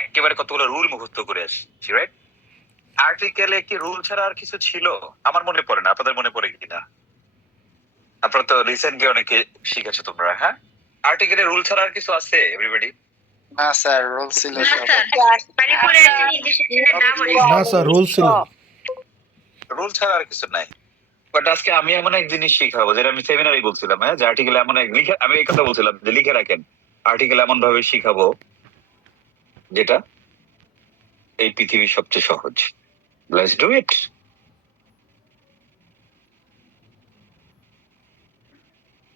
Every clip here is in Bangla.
একেবারে কতগুলো রুল মুখস্থ করে আসছি, রাইট? আর্টিকেলে কি রুল ছাড়া আর কিছু ছিল? আমার মনে পড়ে না, আপনাদের মনে পড়ে কিনা? আপনারা তো রিসেন্টলি অনেকে শিখেছো তোমরা, হ্যাঁ? আর্টিকেলে রুল ছাড়া আর কিছু আছে এভরিবডি? না স্যার, রুল ছিল না সব। স্যার, মানিপুরে একটা নির্দিষ্ট ছেলের নাম না স্যার, রুল ছিল। রুল ছাড়া আর কিছু নাই। বাট আজকে আমি এমন এক জিনিস শিখাবো, যেটা আমি সেমিনারে বলছিলাম, হ্যাঁ, যে আর্টিকেল এমন এক লিখে, আমি এই কথা বলছিলাম যে লিখে রাখেন, আর্টিকেল এমন ভাবে শিখাবো যেটা এই পৃথিবীর সবচেয়ে সহজ। Let's do it.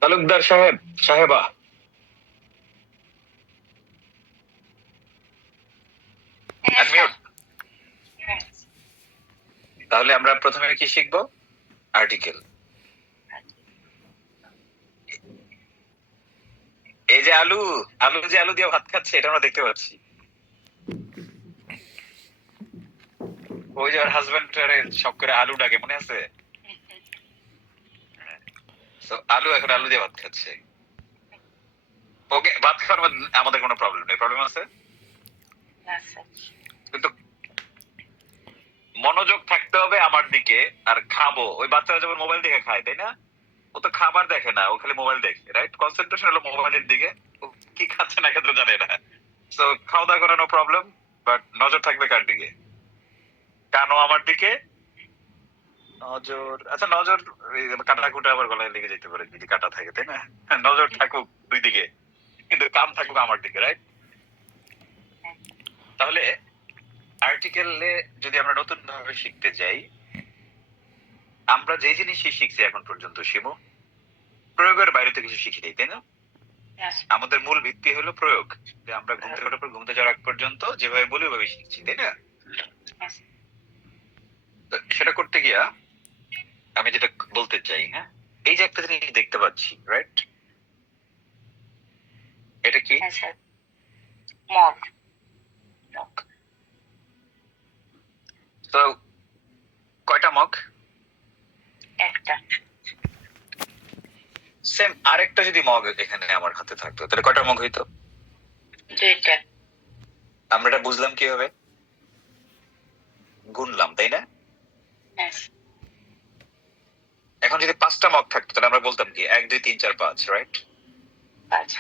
তালুকদার সাহেব, সাহেবা, unmute। তাহলে আমরা প্রথমে কি শিখবো? আর্টিকেল। এই যে আলু, আলু যে আলু দিয়ে ভাত খাচ্ছে, এটা আমরা দেখতে পাচ্ছি। ওই যে ওর হাজবেন্ড সব করে আলু ডাকে, মনে আছে? তো আলু এখন আলু দিয়ে ভাত খাচ্ছে। ওকে, ভাত খাওয়ার আমাদের কোনো প্রবলেম নেই। প্রবলেম আছে কিন্তু মনোযোগ থাকতে হবে আমার দিকে। আর খাবো, ওই বাচ্চারা যেমন মোবাইল দেখে খায়, তাই না? ও তো খাবার দেখে না, ও খালি মোবাইল দেখে, রাইট? কনসেন্ট্রেশন হলো মোবাইলের দিকে, ও কি খাচ্ছে না খেতে জানে না। তো খাওয়া দাওয়া করানো প্রবলেম, বাট নজর থাকবে কার দিকে? কানও আমার দিকে, নজর, আচ্ছা নজর কাটা কুটা আবার গলায় লেগে যেতে পারে যদি কাটা থাকে, তাই না? নজর থাকুক দুই দিকে, কিন্তু কান থাকুক আমার দিকে, রাইট? তাহলে আর্টিকেলে যদি আমরা নতুন ভাবে শিখতে যাই, আমরা যে জিনিসই শিখছি এখন পর্যন্ত শিমু, প্রয়োগের বাইরে তো কিছু শিখি নাই, তাই না? আমাদের মূল ভিত্তি হলো প্রয়োগ, যে আমরা ঘুম থেকে ওঠার পর ঘুমতে যাওয়ার আগ পর্যন্ত যেভাবে বলি ওইভাবে শিখছি, তাই না? সেটা করতে গিয়া আমি যেটা বলতে চাই, হ্যাঁ, এই যে একটা জিনিস দেখতে পাচ্ছি, রাইট? এটা কি? মগ। মগ। তো কয়টা মগ? একটা। সেম আরেকটা যদি মগ এখানে আমার হাতে থাকতো, তাহলে কয়টা মগ হইতো? দুইটা। আমরা এটা বুঝলাম কিভাবে? গুনলাম, তাই না? এখন যদি 5টা মগ থাকতো, তাহলে আমরা বলতাম কি 1 2 3 4 5, রাইট? 5।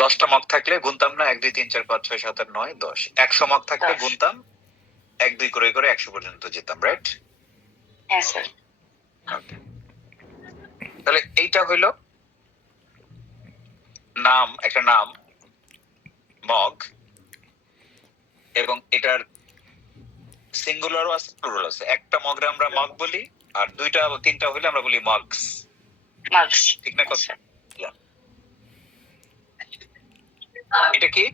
10টা মগ থাকলে গুনতাম না 1 2 3 4 5 6 7 8 9 10। 100 মগ থাকলে 10 গুনতাম 1 2 করে করে 100 পর্যন্ত যেতাম, রাইট? হ্যাঁ স্যার। ওকে, তাহলে এইটা হইলো নাম, একটা নাম মগ, এবং এটার সিঙ্গুলারও আছে, প্লুরাল আছে। একটা মগরে আমরা মগ বলি, আর 2টা 3টা হইলে আমরা বলি মগস, মাগস। ঠিক না? কথা, এটা কি?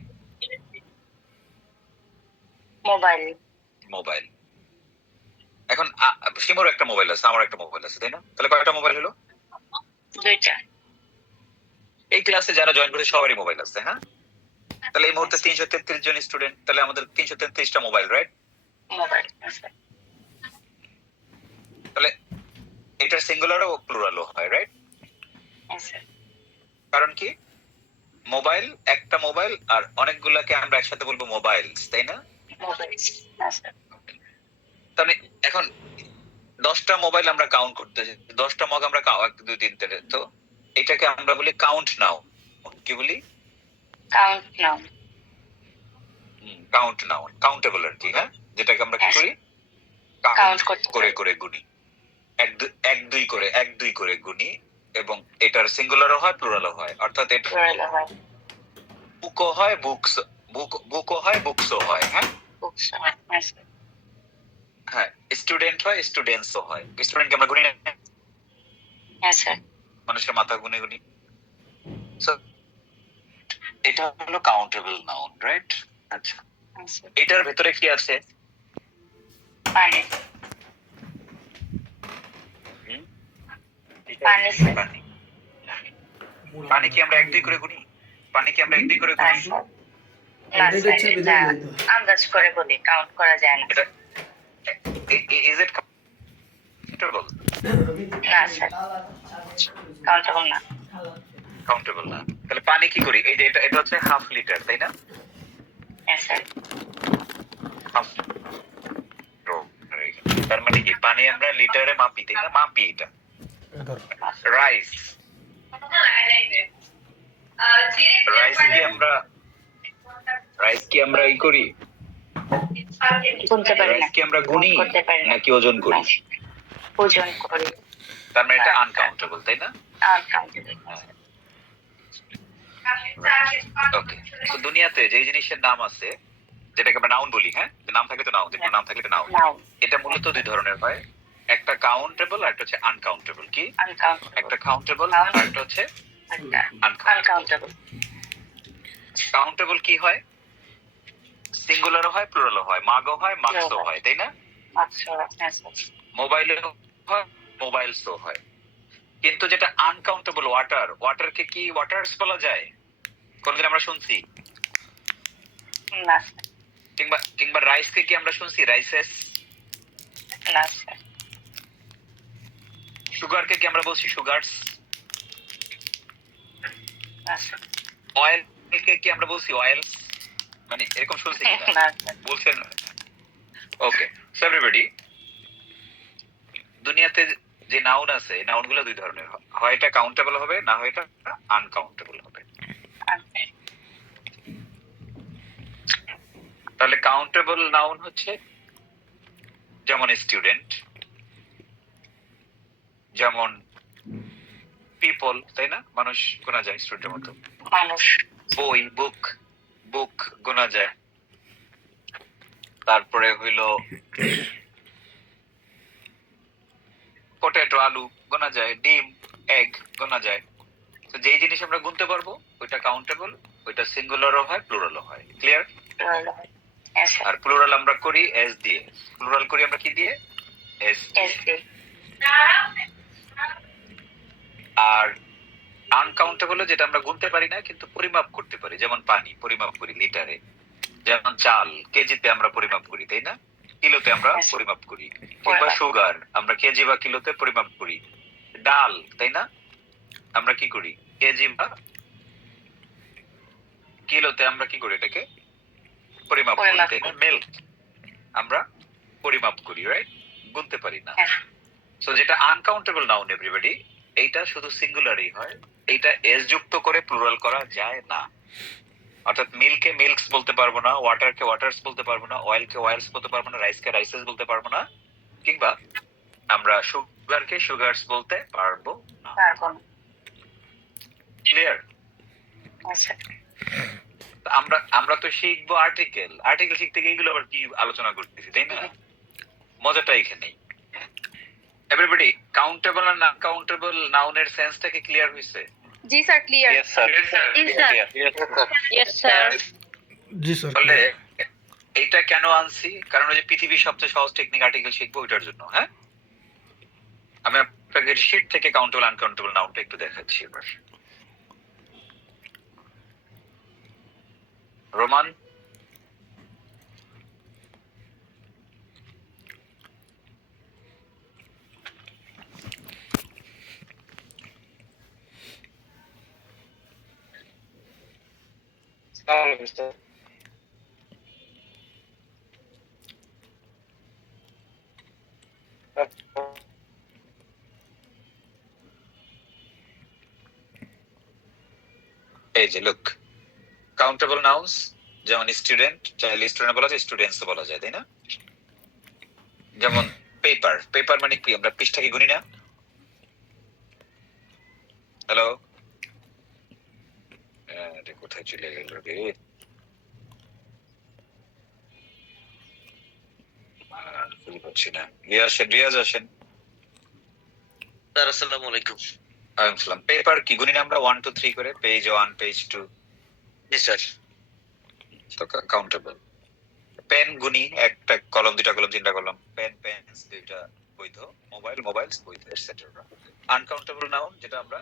মোবাইল। মোবাইল। এখন সিমোর একটা মোবাইল আছে, আমার একটা মোবাইল আছে, তাই না? তাহলে কয়টা মোবাইল হলো? দুইটা। এই ক্লাসে যারা জয়েন করেছে সবারই মোবাইল আছে, হ্যাঁ? তাহলে এই মুহূর্তে 333 জন স্টুডেন্ট, তাহলে আমাদের 333টা মোবাইল, রাইট? মোবাইল। তাহলে এটার সিঙ্গুলারও প্লুরালও হয়, রাইট? স্যার। কারণ কি? মোবাইল একটা মোবাইল, আর অনেকগুলাকে আমরা একসাথে বলবো মোবাইলস, তাই না? মোবাইল। স্যার। তাহলে এখন 10টা মোবাইল আমরা কাউন্ট করতেছি, 10টা মগ আমরা 1 2 3 4, তো এটাকে আমরা বলি কাউন্ট নাও। কি বলি? কাউন্ট নাও। কাউন্ট নাও, কাউন্টেবল আর কি, হ্যাঁ, যেটাকে আমরা কি করি? কাউন্ট করে করে গুনি, 1 2 করে 1 2 করে গুনি, এবং এটার সিঙ্গুলারও হয় প্লুরালও হয়, অর্থাৎ এটা বুকও হয়, বুকস, বুকও হয়, বুকসও হয়, হ্যাঁ? বুকস। হ্যাঁ, স্টুডেন্ট হয়, স্টুডেন্টসও হয়। স্টুডেন্টকে আমরা গুনি না, হ্যাঁ স্যার। মানুষের মাথা গুনে গুনি। সো এটা হলো কাউন্টেবল নাউন, রাইট? আচ্ছা, এটার ভেতরে কি আছে? পানি। পানি। পানি। পানি কি আমরা 1 2 করে গুনি? পানি কি আমরা 1 2 করে গুনি? আন্দাজ করে বলি, কাউন্ট করা যায় না। Is it countable? না স্যার, কাউন্টেবল না। কাউন্টেবল না। তাহলে পানি কি করি? এই যে এটা হচ্ছে হাফ লিটার, তাই না? হ্যাঁ স্যার। তার মানে কি পানি আমরা লিটারে মাপি, তাই না? মাপি এটা। রাইস রাইস কি আমরা ই করি? গুনতে পারি না, রাইস কি আমরা গুনি করতে পারি না, নাকি ওজন করি? ওজন করি। তার মানে এটা আনকাউন্টেবল, তাই না? আনকাউন্টেবল। ওকে, তো দুনিয়াতে যে জিনিসের নাম আছে যেটাকে আমরা নাউন বলি, হ্যাঁ, নাম থাকলে তো নাউন, নাম থাকলে তো নাউন। নাও এটা মূলত দুই ধরনের হয়, একটা কাউন্টেবল আর একটা হচ্ছে আনকাউন্টেবল। কি? আনকাউন্টেবল, একটা কাউন্টেবল আর একটা হচ্ছে আনকাউন্টেবল। কাউন্টেবল কি হয়? সিঙ্গুলারও হয়, প্লুরালও হয়, মাগও হয়, মাক্সও হয়, তাই না? আচ্ছা, হ্যাঁ স্যার। মোবাইলেও হয়, মোবাইলসও হয়। কিন্তু যেটা আনকাউন্টেবল, ওয়াটারকে কি ওয়াটার্স বলা যায়? কোনদিন আমরা শুনছি? না স্যার। কিংবা রাইসকে কি আমরা শুনছি রাইসেস? না স্যার। সুগারকে কি আমরা বলছি সুগারস? না স্যার। অয়েলকে কি আমরা বলছি অয়েলস? মানে এরকম শুনছি কিনা? না স্যার। বলছেন? ওকে, সো এভরিবডি, দুনিয়াতে যে নাউন আছে, নাউন গুলো দুই ধরনের হয় এটা কাউন্টেবল হবে, না হয় এটা আনকাউন্টেবল হবে। তাহলে কাউন্টেবল নাউন হচ্ছে যেমন স্টুডেন্ট, যেমন পিপল, তাই না? মানুষ গোনা যায় স্টুডেন্টের মতো। মানুষ। বই, বুক গোনা যায়। তারপরে হইলো পটেটো, আলু গোনা যায়। ডিম, এগ গোনা যায়। তো যেই জিনিস আমরা গুনতে পারবো ওইটা কাউন্টেবল, ওইটা সিঙ্গুলারও হয়, প্লুরালও হয়। ক্লিয়ার? আর প্লুরাল আমরা করি এস দিয়ে। প্লুরাল করি আমরা কি দিয়ে? এস দিয়ে। আর আনকাউন্টেবল যেটা আমরা গুনতে পারি না কিন্তু পরিমাপ করতে পারি, যেমন পানি পরিমাপ করি লিটারে, যেমন চাল কেজিতে আমরা পরিমাপ করি, তাই না? কিলোতে আমরা পরিমাপ করি। কিংবা সুগার আমরা কেজি বা কিলোতে পরিমাপ করি। ডাল, তাই না? আমরা কি করি? কেজি বা কিলোতে আমরা কি করি? এটাকে পরিমাপ করি, তাই না? মিল্ক আমরা পরিমাপ করি, রাইট? গুনতে পারি না। সো যেটা আনকাউন্টেবল নাউন এভরিবডি, এইটা শুধু সিঙ্গুলারই হয়, এইটা এস যুক্ত করে প্লুরাল করা যায় না। অর্থাৎ মিল্ককে মিল্কস বলতে পারবো না, ওয়াটারকে ওয়াটার্স বলতে পারবো না, অয়েলকে অয়েলস বলতে পারবো না, রাইসকে রাইসেস বলতে পারবো না, কিংবা আমরা সুগারকে সুগারস বলতে পারবো না। ক্লিয়ার? আচ্ছা। আমরা তো শিখবো আর্টিকেল শিখতে গিয়ে এগুলো আবার কি আলোচনা করতেছি, তাই না? মজাটা এখানেই। এভরিবডি, কাউন্টেবল আর আনকাউন্টেবল নাউনের সেন্সটা কি ক্লিয়ার হইছে? জি sir, clear. Yes, sir. Yes sir. জি স্যার। তাহলে এইটা কেন আনছি? কারণ ওই যে পৃথিবীর সবচেয়ে সহজ টেকনিক আর্টিকেল শিখবো ওইটার জন্য। হ্যাঁ, আমি আপনাকে শীট থেকে কাউন্টেবল আনকাউন্টেবল নাউনটা একটু দেখাচ্ছি এবার। রোমান, এই যে লুক, কাউন্টেবল নাউন্স যেমন স্টুডেন্ট, চাইলে স্টুডেন্ট বলা যায়, স্টুডেন্টস বলা যায়, তাই না? যেমন পেপার মানে কি? আমরা পৃষ্ঠা কি গুনি না? হ্যালো, কোথায় চলে গেল রে? খুঁজে পাচ্ছি না। রিয়াজ আসেন। স্যার আসসালামু আলাইকুম। আসসালাম। পেপার কি গুনি না আমরা 1 2 3 করে? Page 1 page 2। জি স্যার। তো কাউন্টেবল। পেন গুনি, একটা কলম, দুইটা কলম, তিনটা কলম। পেন্স দুইটা বৈধ। মোবাইলস বৈধ, এটসেট্রা। আনকাউন্টেবল নাউন যেটা আমরা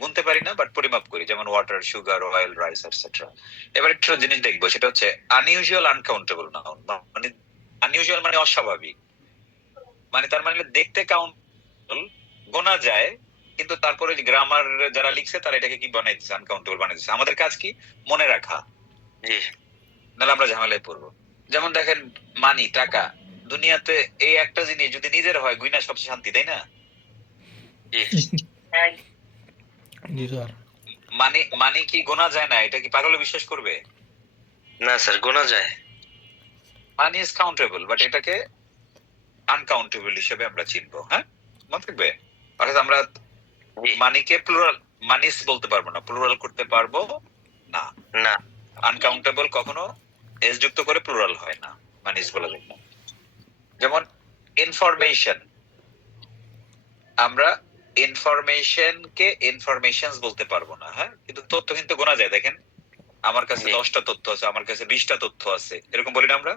গুনতে পারি না বাট পরিমাপ করি, যেমন water, sugar, oil, rice, etcetera. এবার একটা জিনিস দেখবো, সেটা হচ্ছে আনইউজুয়াল আনকাউন্টেবল নাউন। মানে আনইউজুয়াল মানে অস্বাভাবিক, মানে তার মানে দেখতে কাউন্টেবল, গোনা যায়, কিন্তু তারপরে গ্রামার যারা লিখছে তারা এটাকে কি বানাইছে? আনকাউন্টেবল বানাইছে। আমাদের কাজ কি? মনে রাখা। জি। নাহলে আমরা ঝামেলায় পড়বো। যেমন দেখেন মানি, টাকা, দুনিয়াতে এই একটা জিনিস যদি নিজের হয় গুইনা সবচেয়ে শান্তি, তাই না? জি জি স্যার। মানি মানি কি গোনা যায় না? এটা কি পাগলে বিশ্বাস করবে? না স্যার, গোনা যায়। মানি ইজ কাউন্টেবল, বাট এটাকে আনকাউন্টেবল হিসেবে আমরা চিনবো। হ্যাঁ, মনে থাকবে। অর্থাৎ আমরা জি মানিকে প্লুরাল মানিস বলতে পারবো না, প্লুরাল করতে পারবো না। না। আনকাউন্টেবল কখনো এস যুক্ত করে প্লুরাল হয় না, মানিস বলা যায় না। যেমন ইনফরমেশন, আমরা ইনফরমেশনকে ইনফরমেশনস বলতে পারবো না। হ্যাঁ, কিন্তু তথ্য কিন্তু গোনা যায়। দেখেন আমার কাছে জি। 10টা তথ্য আছে, আমার কাছে 20টা তথ্য আছে, এরকম বলি না আমরা?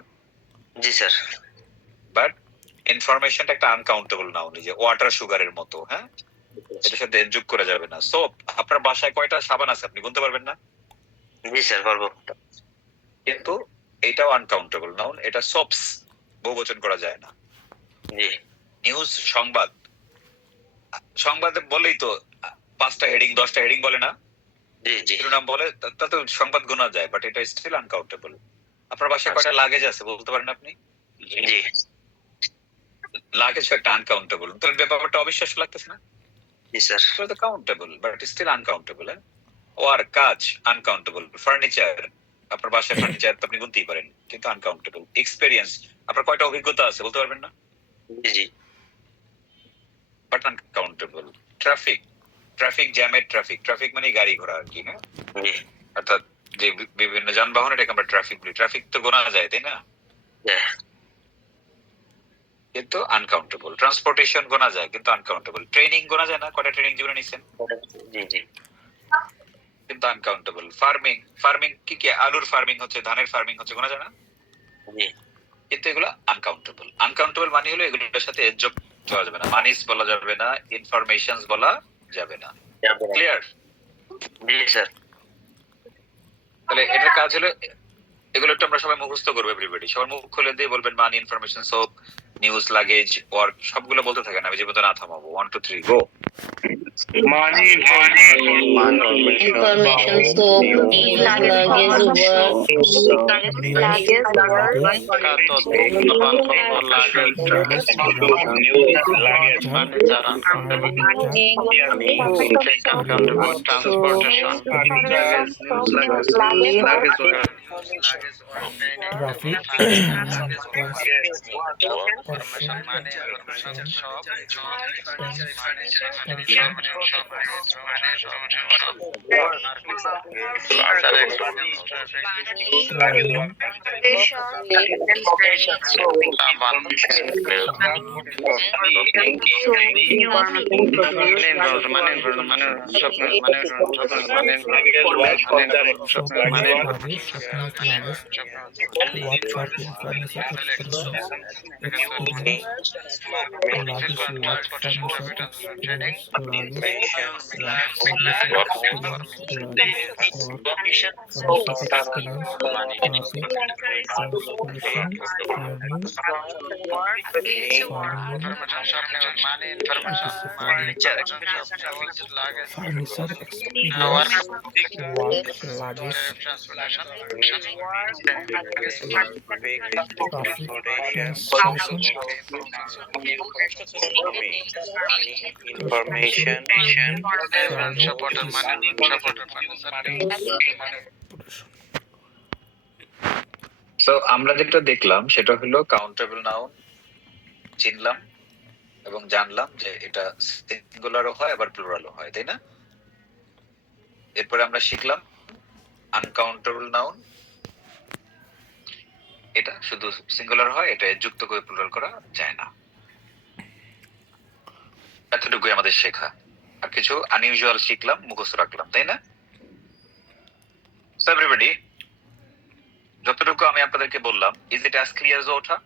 জি স্যার। বাট ইনফরমেশনটা একটা আনকাউন্টেবল নাউন, যে ওয়াটার সুগারের মতো। হ্যাঁ, এটার সাথে যোগ করা যাবে না। সোপ, আপনার বাসায় কয়টা সাবান আছে আপনি গুনতে পারবেন না, জি স্যার, পারবো। কিন্তু এটাও আনকাউন্টেবল নাউন, এটা সোপস বহুবচন করা যায় না। জি নিউজ, সংবাদ, সংবাদে বলেই তো 5টা হেডিং 10টা হেডিং বলে না, জি জি শিরোনাম বলে, তা তো সংবাদ গোনা যায়, বাট এটা স্টিল আনকাউন্টেবল। আপনার বাসায় কয়টা লাগেজ আছে বলতে পারেন আপনি? জি লাগেজ একটা আনকাউন্টেবল, তাহলে ব্যাপারটা অবিশ্বাস্য লাগতেছে না? জি স্যার। এটা তো countable, but still uncountable. Work, কাজ, আনকাউন্টেবল। ফার্নিচার, আপনার বাসায় ফার্নিচার তো আপনি গুনতেই পারেন, কিন্তু আনকাউন্টেবল। এক্সপেরিয়েন্স, আপনার কয়টা অভিজ্ঞতা আছে বলতে পারবেন না, জি জি বাট আনকাউন্টেবল। ট্রাফিক, ট্রাফিক জ্যামের ট্রাফিক, ট্রাফিক মানে গাড়ি ঘোড়া আর কি। হ্যাঁ, জি অর্থাৎ যে বিভিন্ন যানবাহন, এটাকে আমরা ট্রাফিক বলি। ট্রাফিক তো গোনা যায়, তাই না? কিন্তু আনকাউন্টেবল। ট্রান্সপোর্টেশন গোনা যায়, কিন্তু আনকাউন্টেবল। ট্রেনিং গোনা যায় না? কয়টা ট্রেনিং জীবনে নিছেন? জি জি কিন্তু আনকাউন্টেবল। ফার্মিং, ফার্মিং কি কি, আলুর ফার্মিং হচ্ছে, ধানের ফার্মিং হচ্ছে, গোনা যায় না? জি কিন্তু এগুলো আনকাউন্টেবল। আনকাউন্টেবল মানে হলো এগুলোর সাথে যোগ করা যাবে না, মানিস বলা যাবে না, ইনফরমেশনস বলা যাবে না। ক্লিয়ার? জি স্যার। তাহলে এটার কাজ হলো, এগুলো একটু আমরা সবাই মুখস্থ করবো। এভরিবডি সবার মুখ খুলে দিয়ে বলবেন money, information, soap, news, luggage, work, সবগুলো বলতে থাকেন, আমি যে মতো না থামাবো। 1 2 3 go. Money, Information, soap, news, luggage, work, traffic, furniture, experience, work, luggage, traffic, transportation, information, তো আমরা যেটা দেখলাম সেটা হলো কাউন্টেবল নাউন চিনলাম এবং জানলাম যে এটা সিঙ্গুলারও হয় আবার প্লুরালও হয়, তাই না? এরপরে আমরা শিখলাম আনকাউন্টেবল নাউন, এটা শুধু সিঙ্গুলার হয়, এটা যুক্ত করে প্লুরাল করা যায় না। এতটুকুই আমাদের শেখা। আর কিছু আনইউজুয়াল শিখলাম, মুখস্থ রাখলাম, তাই না? সো এভরিবডি, যতটুকু আমি আপনাদেরকে বললাম, is it as clear as ওঠা?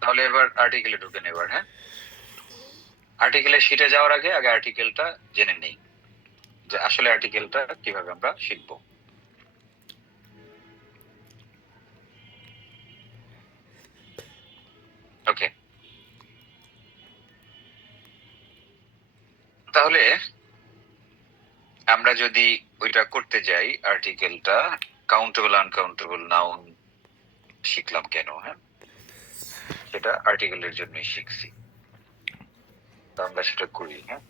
তাহলে এবার আর্টিকেলে ঢুকেন এবার। হ্যাঁ, আর্টিকেলের শিটে যাওয়ার আগে আর্টিকেলটা জেনে নেই, যে আসলে আর্টিকেলটা কিভাবে আমরা শিখবো। ওকে, তাহলে আমরা যদি ওইটা করতে যাই, আর্টিকেলটা কাউন্টেবল আনকাউন্টেবল নাউন শিখলাম কেন? হ্যাঁ, সেটা আর্টিকেলের জন্যই শিখছি, তো আমরা সেটা করি। হ্যাঁ,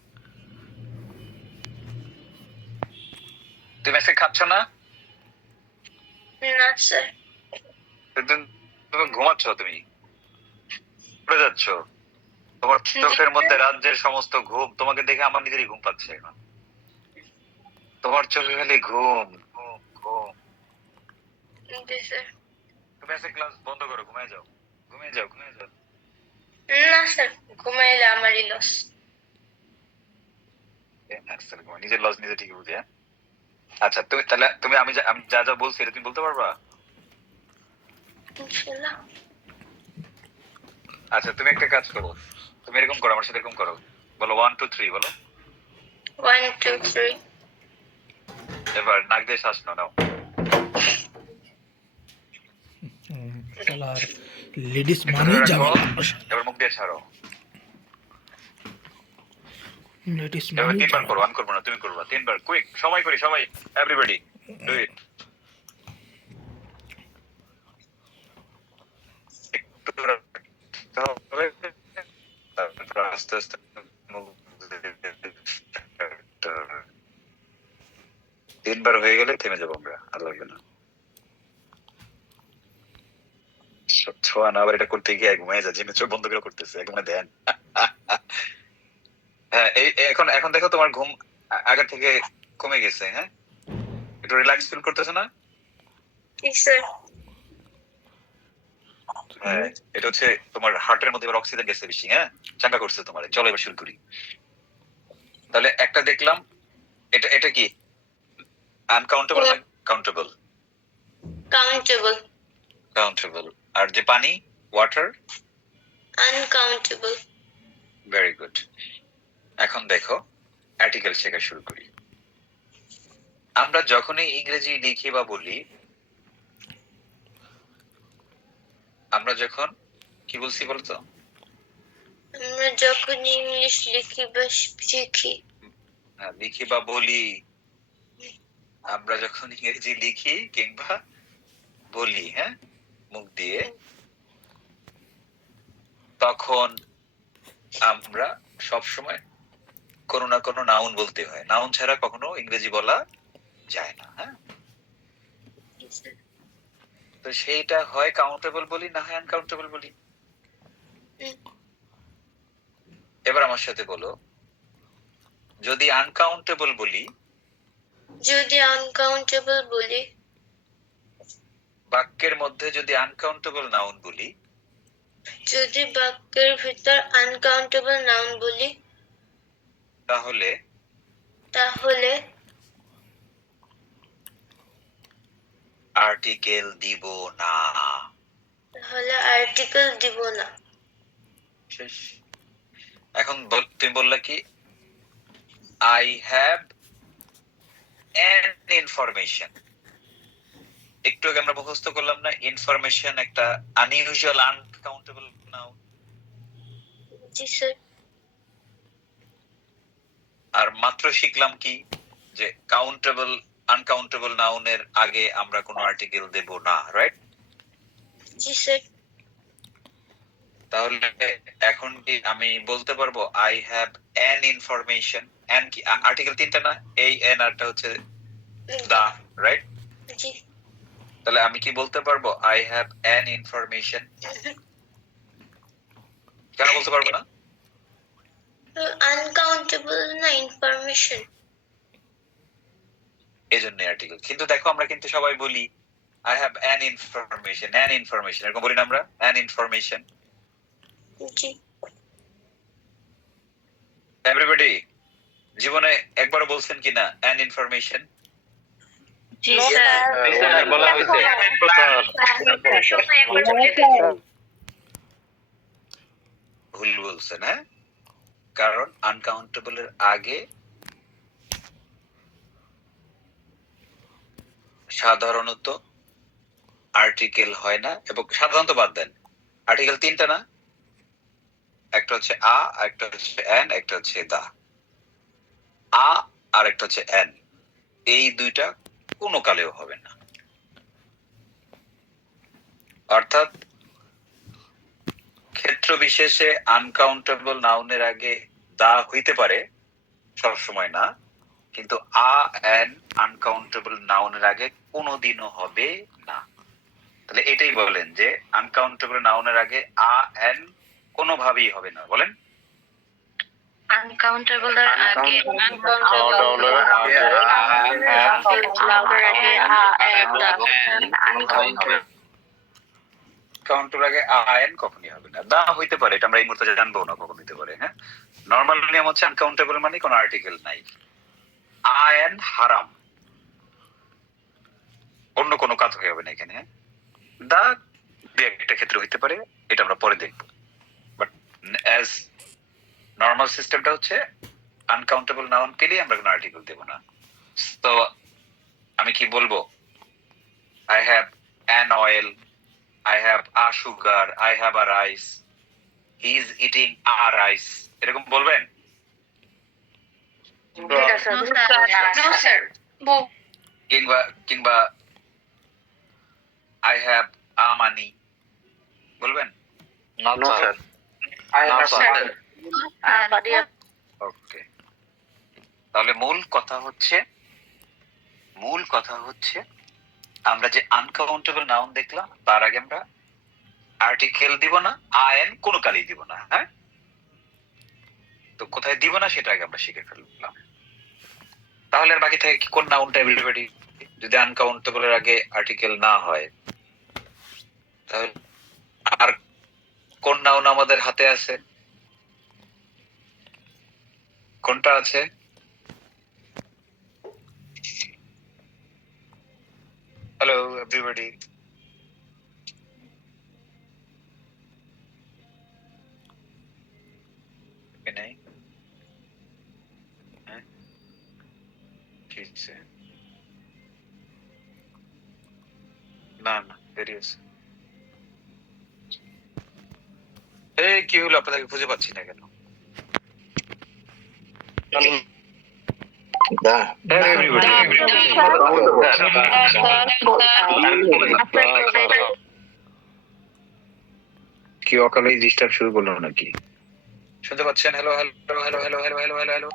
তুমি আজকে খাচ্ছ না? না স্যার। তুমি ঘুমাচ্ছ, তুমি পড়ে যাচ্ছ, তোমার চোখের মধ্যে রাজ্যের সমস্ত ঘুম, তোমাকে দেখে আমার নিজেরই ঘুম পাচ্ছে এখন। তোমার চোখে খালি ঘুম ঘুম ঘুম। জি স্যার। তুমি আজকে ক্লাস বন্ধ করো, ঘুমিয়ে যাও, ঘুমিয়ে যাও, ঘুমিয়ে যাও। না স্যার, ঘুমাইলে আমারই লস। নিজের লস নিজে ঠিকই বুঝে। আচ্ছা, তুমি তাহলে আমি যা যা বলছি এটা তুমি বলতে পারবা? ইনশাআল্লাহ। আচ্ছা, তুমি একটা কাজ করো, তুমি এরকম করো, আমার সাথে এরকম করো, বলো 1 2 3 বলো। 1 2 3। এবার নাক দিয়ে শ্বাস নাও। শালার লেডিস মানে ঝামেলা। এবার মুখ দিয়ে ছাড়ো। লেডিস এবার মানে 3 বার করো, আমি করবো না, তুমি করবা 3 বার, কুইক, সবাই করি, সবাই, এভরিবডি ডু ইট। আস্তে আস্তে মুখ দিয়ে 3 বার হয়ে গেলে থেমে যাবো আমরা, আর লাগবে না। ছোঁয়া না, আবার এটা করতে গিয়ে ঘুমিয়ে যা, জিমে চোখ বন্ধ করে করতেছে, ঘুমে দেন। হ্যাঁ, এখন এখন দেখো তোমার ঘুম আগের থেকে কমে গেছে। হ্যাঁ, একটু রিল্যাক্স ফিল করতেছে না? জি স্যার। হ্যাঁ, এটা হচ্ছে তোমার হার্টের মধ্যে এবার অক্সিজেন গেছে বেশি। হ্যাঁ, চাঙ্গা করছে তোমার। চলো এবার শুরু করি। তাহলে একটা দেখলাম, এটা এটা কি আনকাউন্টেবল না কাউন্টেবল? কাউন্টেবল। কাউন্টেবল। আর যে পানি, ওয়াটার? আনকাউন্টেবল। Very good. এখন দেখো, আর্টিকেল শেখা শুরু করি। আমরা যখনই ইংরেজি লিখি বা বলি, আমরা যখন কি বলছি বলতো? আমরা যখন ইংলিশ লিখি বা শিখি। লিখি বা বলি, আমরা যখন ইংরেজি লিখি কিংবা বলি, হ্যাঁ, মুখ দিয়ে, তখন আমরা সব সময় কোনো না কোনো নাউন বলতে হয়। নাউন ছাড়া কখনো ইংরেজি বলা যায় না। হ্যাঁ, তো সেইটা হয় কাউন্টেবল বলি, না হয় আনকাউন্টেবল বলি। এবার আমার সাথে বলো, যদি আনকাউন্টেবল বলি, যদি আনকাউন্টেবল বলি, বাক্যের মধ্যে যদি আনকাউন্টেবল নাউন বলি, যদি বাক্যের ভিতর আনকাউন্টেবল নাউন বলি, তাহলে তাহলে আর্টিকেল দিব না। আর্টিকেল দিব না। শেষ। এখন তুমি বললা কি, আই হ্যাভ অ্যান ইনফরমেশন। একটু আগে আমরা মুখস্থ করলাম না, ইনফরমেশন একটা আনইউজুয়াল আনকাউন্টেবল নাউন। জি স্যার। আর মাত্র শিখলাম কি, যে কাউন্টেবল আনকাউন্টেবল নাউনের আগে আমরা কোনো আর্টিকেল দেব না, রাইট? জি স্যার। তাহলে এখন কি আমি বলতে পারবো I have an information? An কি আর্টিকেল 3টা না? এই এন আরটা হচ্ছে দা, রাইট? জি। তাহলে আমি কি বলতে পারবো আই হ্যাভ অ্যান ইনফরমেশন? কেন বলতে পারবো না? আনকাউন্টেবল না ইনফরমেশন, এই জন্য আর্টিকেল। কিন্তু দেখো আমরা কিন্তু সবাই বলি I have an information, an information, এরকম বলি না আমরা? An information. জি। এভরিবডি জীবনে একবার বলছেন কিনা অ্যান ইনফরমেশন? G sir. বলা হয়েছে। ভুল বলছেন। হ্যাঁ, কারণ আনকাউন্টেবলের আগে সাধারণত আর্টিকেল হয় না, এবং সাধারণত বাদ দেন, আর্টিকেল 3টা না? একটা হচ্ছে একটা হচ্ছে অ্যান, একটা হচ্ছে দা। আর একটা হচ্ছে অ্যান। এই দুইটা কোনো কালেও হবে না। অর্থাৎ ক্ষেত্র বিশেষে আনকাউন্টেবল নাউনের আগে দা হইতে পারে, সব সময় না, কিন্তু আ এন আনকাউন্টেবল নাউনের আগে কোনোদিনও হবে না। তাহলে এটাই বলেন যে আনকাউন্টেবল নাউনের আগে আ এন কোনোভাবেই হবে না। বলেন আনকাউন্টেবল এর আগে কাউন্টের আগে আয়ন কখনই হবে না। দা হইতে পারে, এটা আমরা এই মুহূর্তে জানবো না কখন হইতে পারে। হ্যাঁ, নর্মাল নিয়ম হচ্ছে আনকাউন্টেবল মানে কোনো আর্টিকেল নাই, আয়ন হারাম, অন্য কোনো কাজ হয়ে হবে না এখানে। দা দুই একটা ক্ষেত্রে হইতে পারে, এটা আমরা পরে দেখবো। বাট অ্যাজ নর্মাল সিস্টেমটা হচ্ছে আনকাউন্টেবল নাউন পেলে আমরা কোনো আর্টিকেল দেব না। তো আমি কি বলবো? I have an oil, I have a sugar, I have a rice, he is eating a rice, এরকম বলবেন? কিংবা I have a money বলবেন? ওকে, তাহলে মূল কথা হচ্ছে আমরা যে আনকাউন্টেবল নাউন দেখলাম তার আগে আমরা আর্টিকেল দিব না, আইএন কোনো কালেই দিব না। হ্যাঁ, তো কোথায় দিব না সেটা আগে আমরা শিখে ফেললাম। তাহলে আর বাকি থাকে কি, কোন নাউনটা এভরিবডি যদি আনকাউন্টেবল এর আগে আর্টিকেল না হয়, তাহলে আর কোন নাউন আমাদের হাতে আছে? কোনটা আছে? হ্যালো এভরিবডি, নাই? হ্যাঁ, ঠিক আছে, না না দেরি আছে। এই কি হলো, আপনাদেরকে খুঁজে পাচ্ছি না কেন? কি অকালে ডিস্টার্ব শুরু করলো নাকি? শুনতে পাচ্ছেন? Hello hello hello hello hello hello hello hello.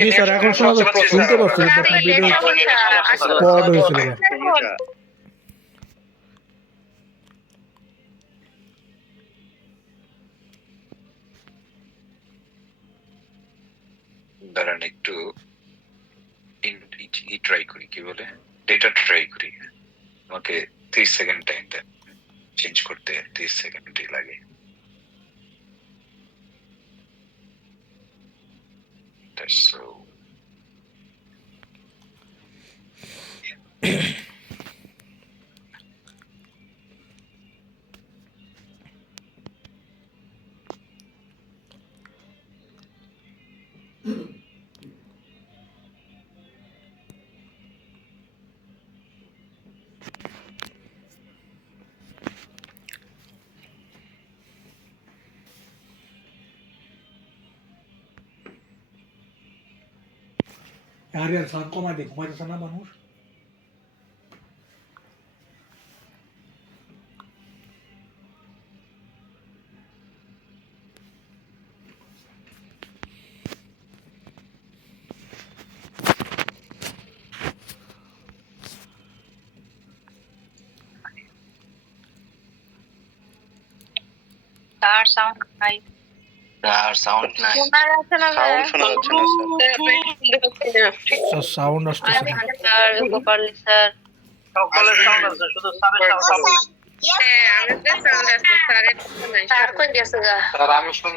জি স্যার, এখন শোনা যাচ্ছে, শুনতে পাচ্ছি, কিন্তু আপনার ভিডিও স্পট হয়েছিল। দাঁড়ান একটু ট্রাই করি, কি বলে, ডেটা ট্রাই করি। আমাকে 30 সেকেন্ড টাইম দেন, চেঞ্জ করতে 30 সেকেন্ডই লাগে। That's so আরে সাত কমাই দে, ঘুমাইতেছে না মানুষ। তার সাউন্ড নাই, সাউন্ড নাই, শোনা যাচ্ছে না, সাউন্ড শোনা যাচ্ছে না স্যার সাউন্ড আসতেছে না। স্যার গোপাল স্যার সকলের সাউন্ড আছে, শুধু স্যারের সাউন্ড নাই। স্যার কই গেছে গা? স্যার আমি শুন,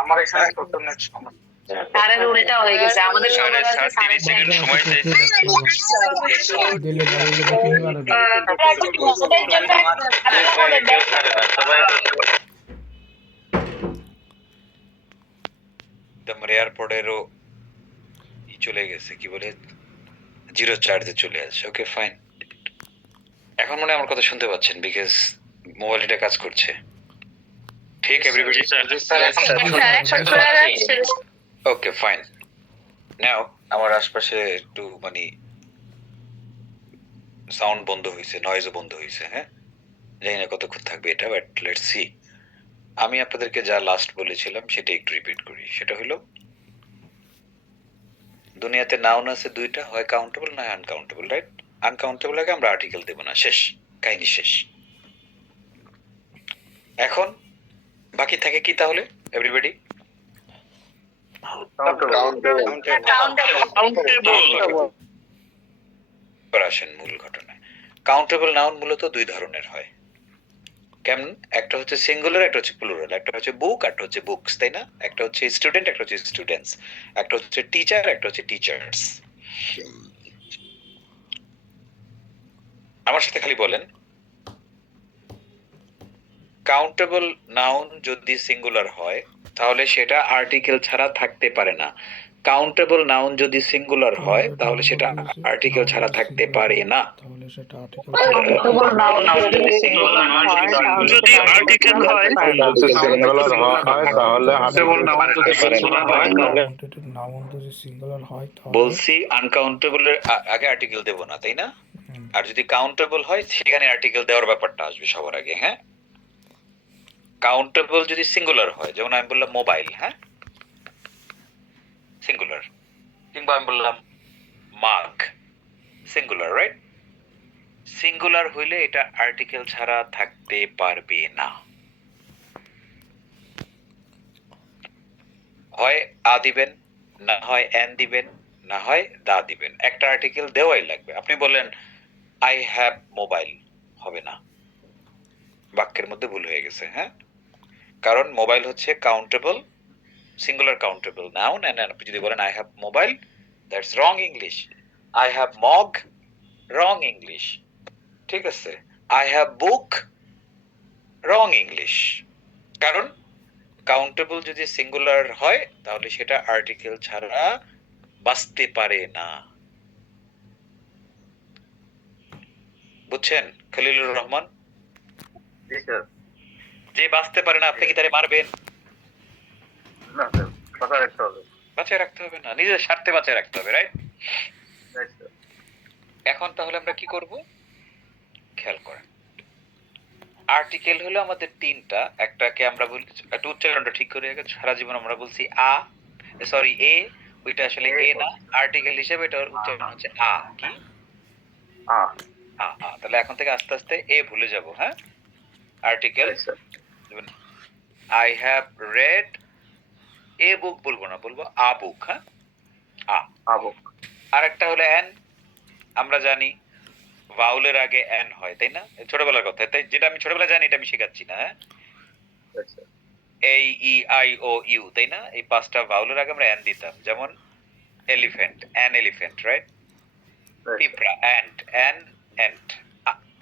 আমার এখানে টোটাল নেট সমস্যা। স্যারের উল্টা হয়ে গেছে, আমাদের সবার কাছে 30 সেকেন্ড সময় চাইছে। দিলে বাড়িলে বুকিং করে দাও। আমার এয়ারপোর্টেরও চলে গেছে, কি বলে, জিরো চার্জে চলে আসে। ওকে ফাইন, এখন মনে হয় আমার কথা শুনতে পাচ্ছেন, বিকজ মোবাইলটা কাজ করছে। ঠিক এভরিবডি? Okay fine. নাও আমার আশপাশে একটু মানে সাউন্ড বন্ধ হয়েছে, নয়েজও বন্ধ হয়েছে। হ্যাঁ, জানি না কতক্ষণ থাকবে এটা, বাট লেটস সি। আমি আপনাদেরকে যা লাস্ট বলেছিলাম সেটা একটু রিপিট করি। সেটা হলো দুনিয়াতে নাউন আছে দুইটা, হয় কাউন্টেবল না আনকাউন্টেবল, রাইট? আনকাউন্টেবল আগে আমরা আর্টিকেল দেব না, শেষ, কাহিনী শেষ। এখন বাকি থাকে কি তাহলে এভরিবডি? আসেন মূল ঘটনায়। কাউন্টেবল নাউন মূলত দুই ধরনের হয়। কেমন? একটা হচ্ছে সিঙ্গুলার, একটা হচ্ছে প্লুরাল। একটা হচ্ছে বুক, একটা হচ্ছে বুকস, তাই না? একটা হচ্ছে স্টুডেন্ট, একটা হচ্ছে স্টুডেন্টস। একটা হচ্ছে টিচার, একটা হচ্ছে টিচার্স। আমার সাথে খালি বলেন, কাউন্টেবল নাউন যদি সিঙ্গুলার হয় তাহলে সেটা আর্টিকেল ছাড়া থাকতে পারে না। কাউন্টেবল নাউন যদি সিঙ্গুলার হয় তাহলে সেটা আর্টিকেল ছাড়া থাকতে পারে না। তাহলে সেটা আর্টিকেল যদি আর্টিকেল হয় নাউন যদি সিঙ্গুলার হয় তাহলে বলছি আনকাউন্টেবলের আগে আর্টিকেল দেব না, তাই না? আর যদি কাউন্টেবল হয় সেখানে আর্টিকেল দেওয়ার ব্যাপারটা আসবে সবার আগে। হ্যাঁ, কাউন্টেবল যদি সিঙ্গুলার হয়, যেমন আমি বললাম মোবাইল, হ্যাঁ সিঙ্গুলার, কিংবা আমি বললাম মাগ, সিঙ্গুলার, রাইট? সিঙ্গুলার হইলে এটা আর্টিকেল ছাড়া থাকতে পারবে না। হয় আ দিবেন, না হয় এন দিবেন, না হয় দা দিবেন। একটা আর্টিকেল দেওয়াই লাগবে। আপনি বলেন আই হ্যাভ মোবাইল, হবে না, বাক্যের মধ্যে ভুল হয়ে গেছে। হ্যাঁ, কারণ মোবাইল হচ্ছে countable, singular countable noun. And আপনি যদি বলেন I have mobile, that's wrong English. I have mug, wrong English. ঠিক আছে? I have book, wrong English. কারণ কাউন্টেবল যদি সিঙ্গুলার হয় তাহলে সেটা আর্টিকেল ছাড়া বাঁচতে পারে না। বুঝছেন খলিলুর রহমান? যে বাঁচতে পারে না আপনি কি তারে মারবেন? বাঁচায় রাখতে হবে না, নিজের স্বার্থে বাঁচায় রাখতে হবে, রাইট? এখন তাহলে আমরা কি করব খেয়াল করেন। আর্টিকেল হলো আমাদের তিনটা। একটাকে আমরা বলি, একটা উচ্চারণটা ঠিক করে রেখে, সারা জীবন আমরা বলছি আ, সরি এ, ওইটা আসলে এ না, আর্টিকেল হিসেবে এটার উচ্চারণ হচ্ছে আ। কি? আ। আ। তাহলে এখন থেকে আস্তে আস্তে এ ভুলে যাব। হ্যাঁ, আর্টিকেল আই হ্যাভ রেড এ বুক বলবো না, বলবো আ বুক। হ্যাঁ, আ বুক। আরেকটা হলো এন। আমরা জানি ভাউলের আগে এন হয়, তাই না? ছোটবেলার কথা, তাই যেটা আমি ছোটবেলায় জানি এটা আমি শেখাচ্ছি না। হ্যাঁ, এই ই আই ও ইউ, তাই না? এই পাঁচটা ভাউলের আগে আমরা এন দিতাম। যেমন এলিফ্যান্ট, অ্যান এলিফ্যান্ট, রাইট? পিঁপড়া, ant, an ant.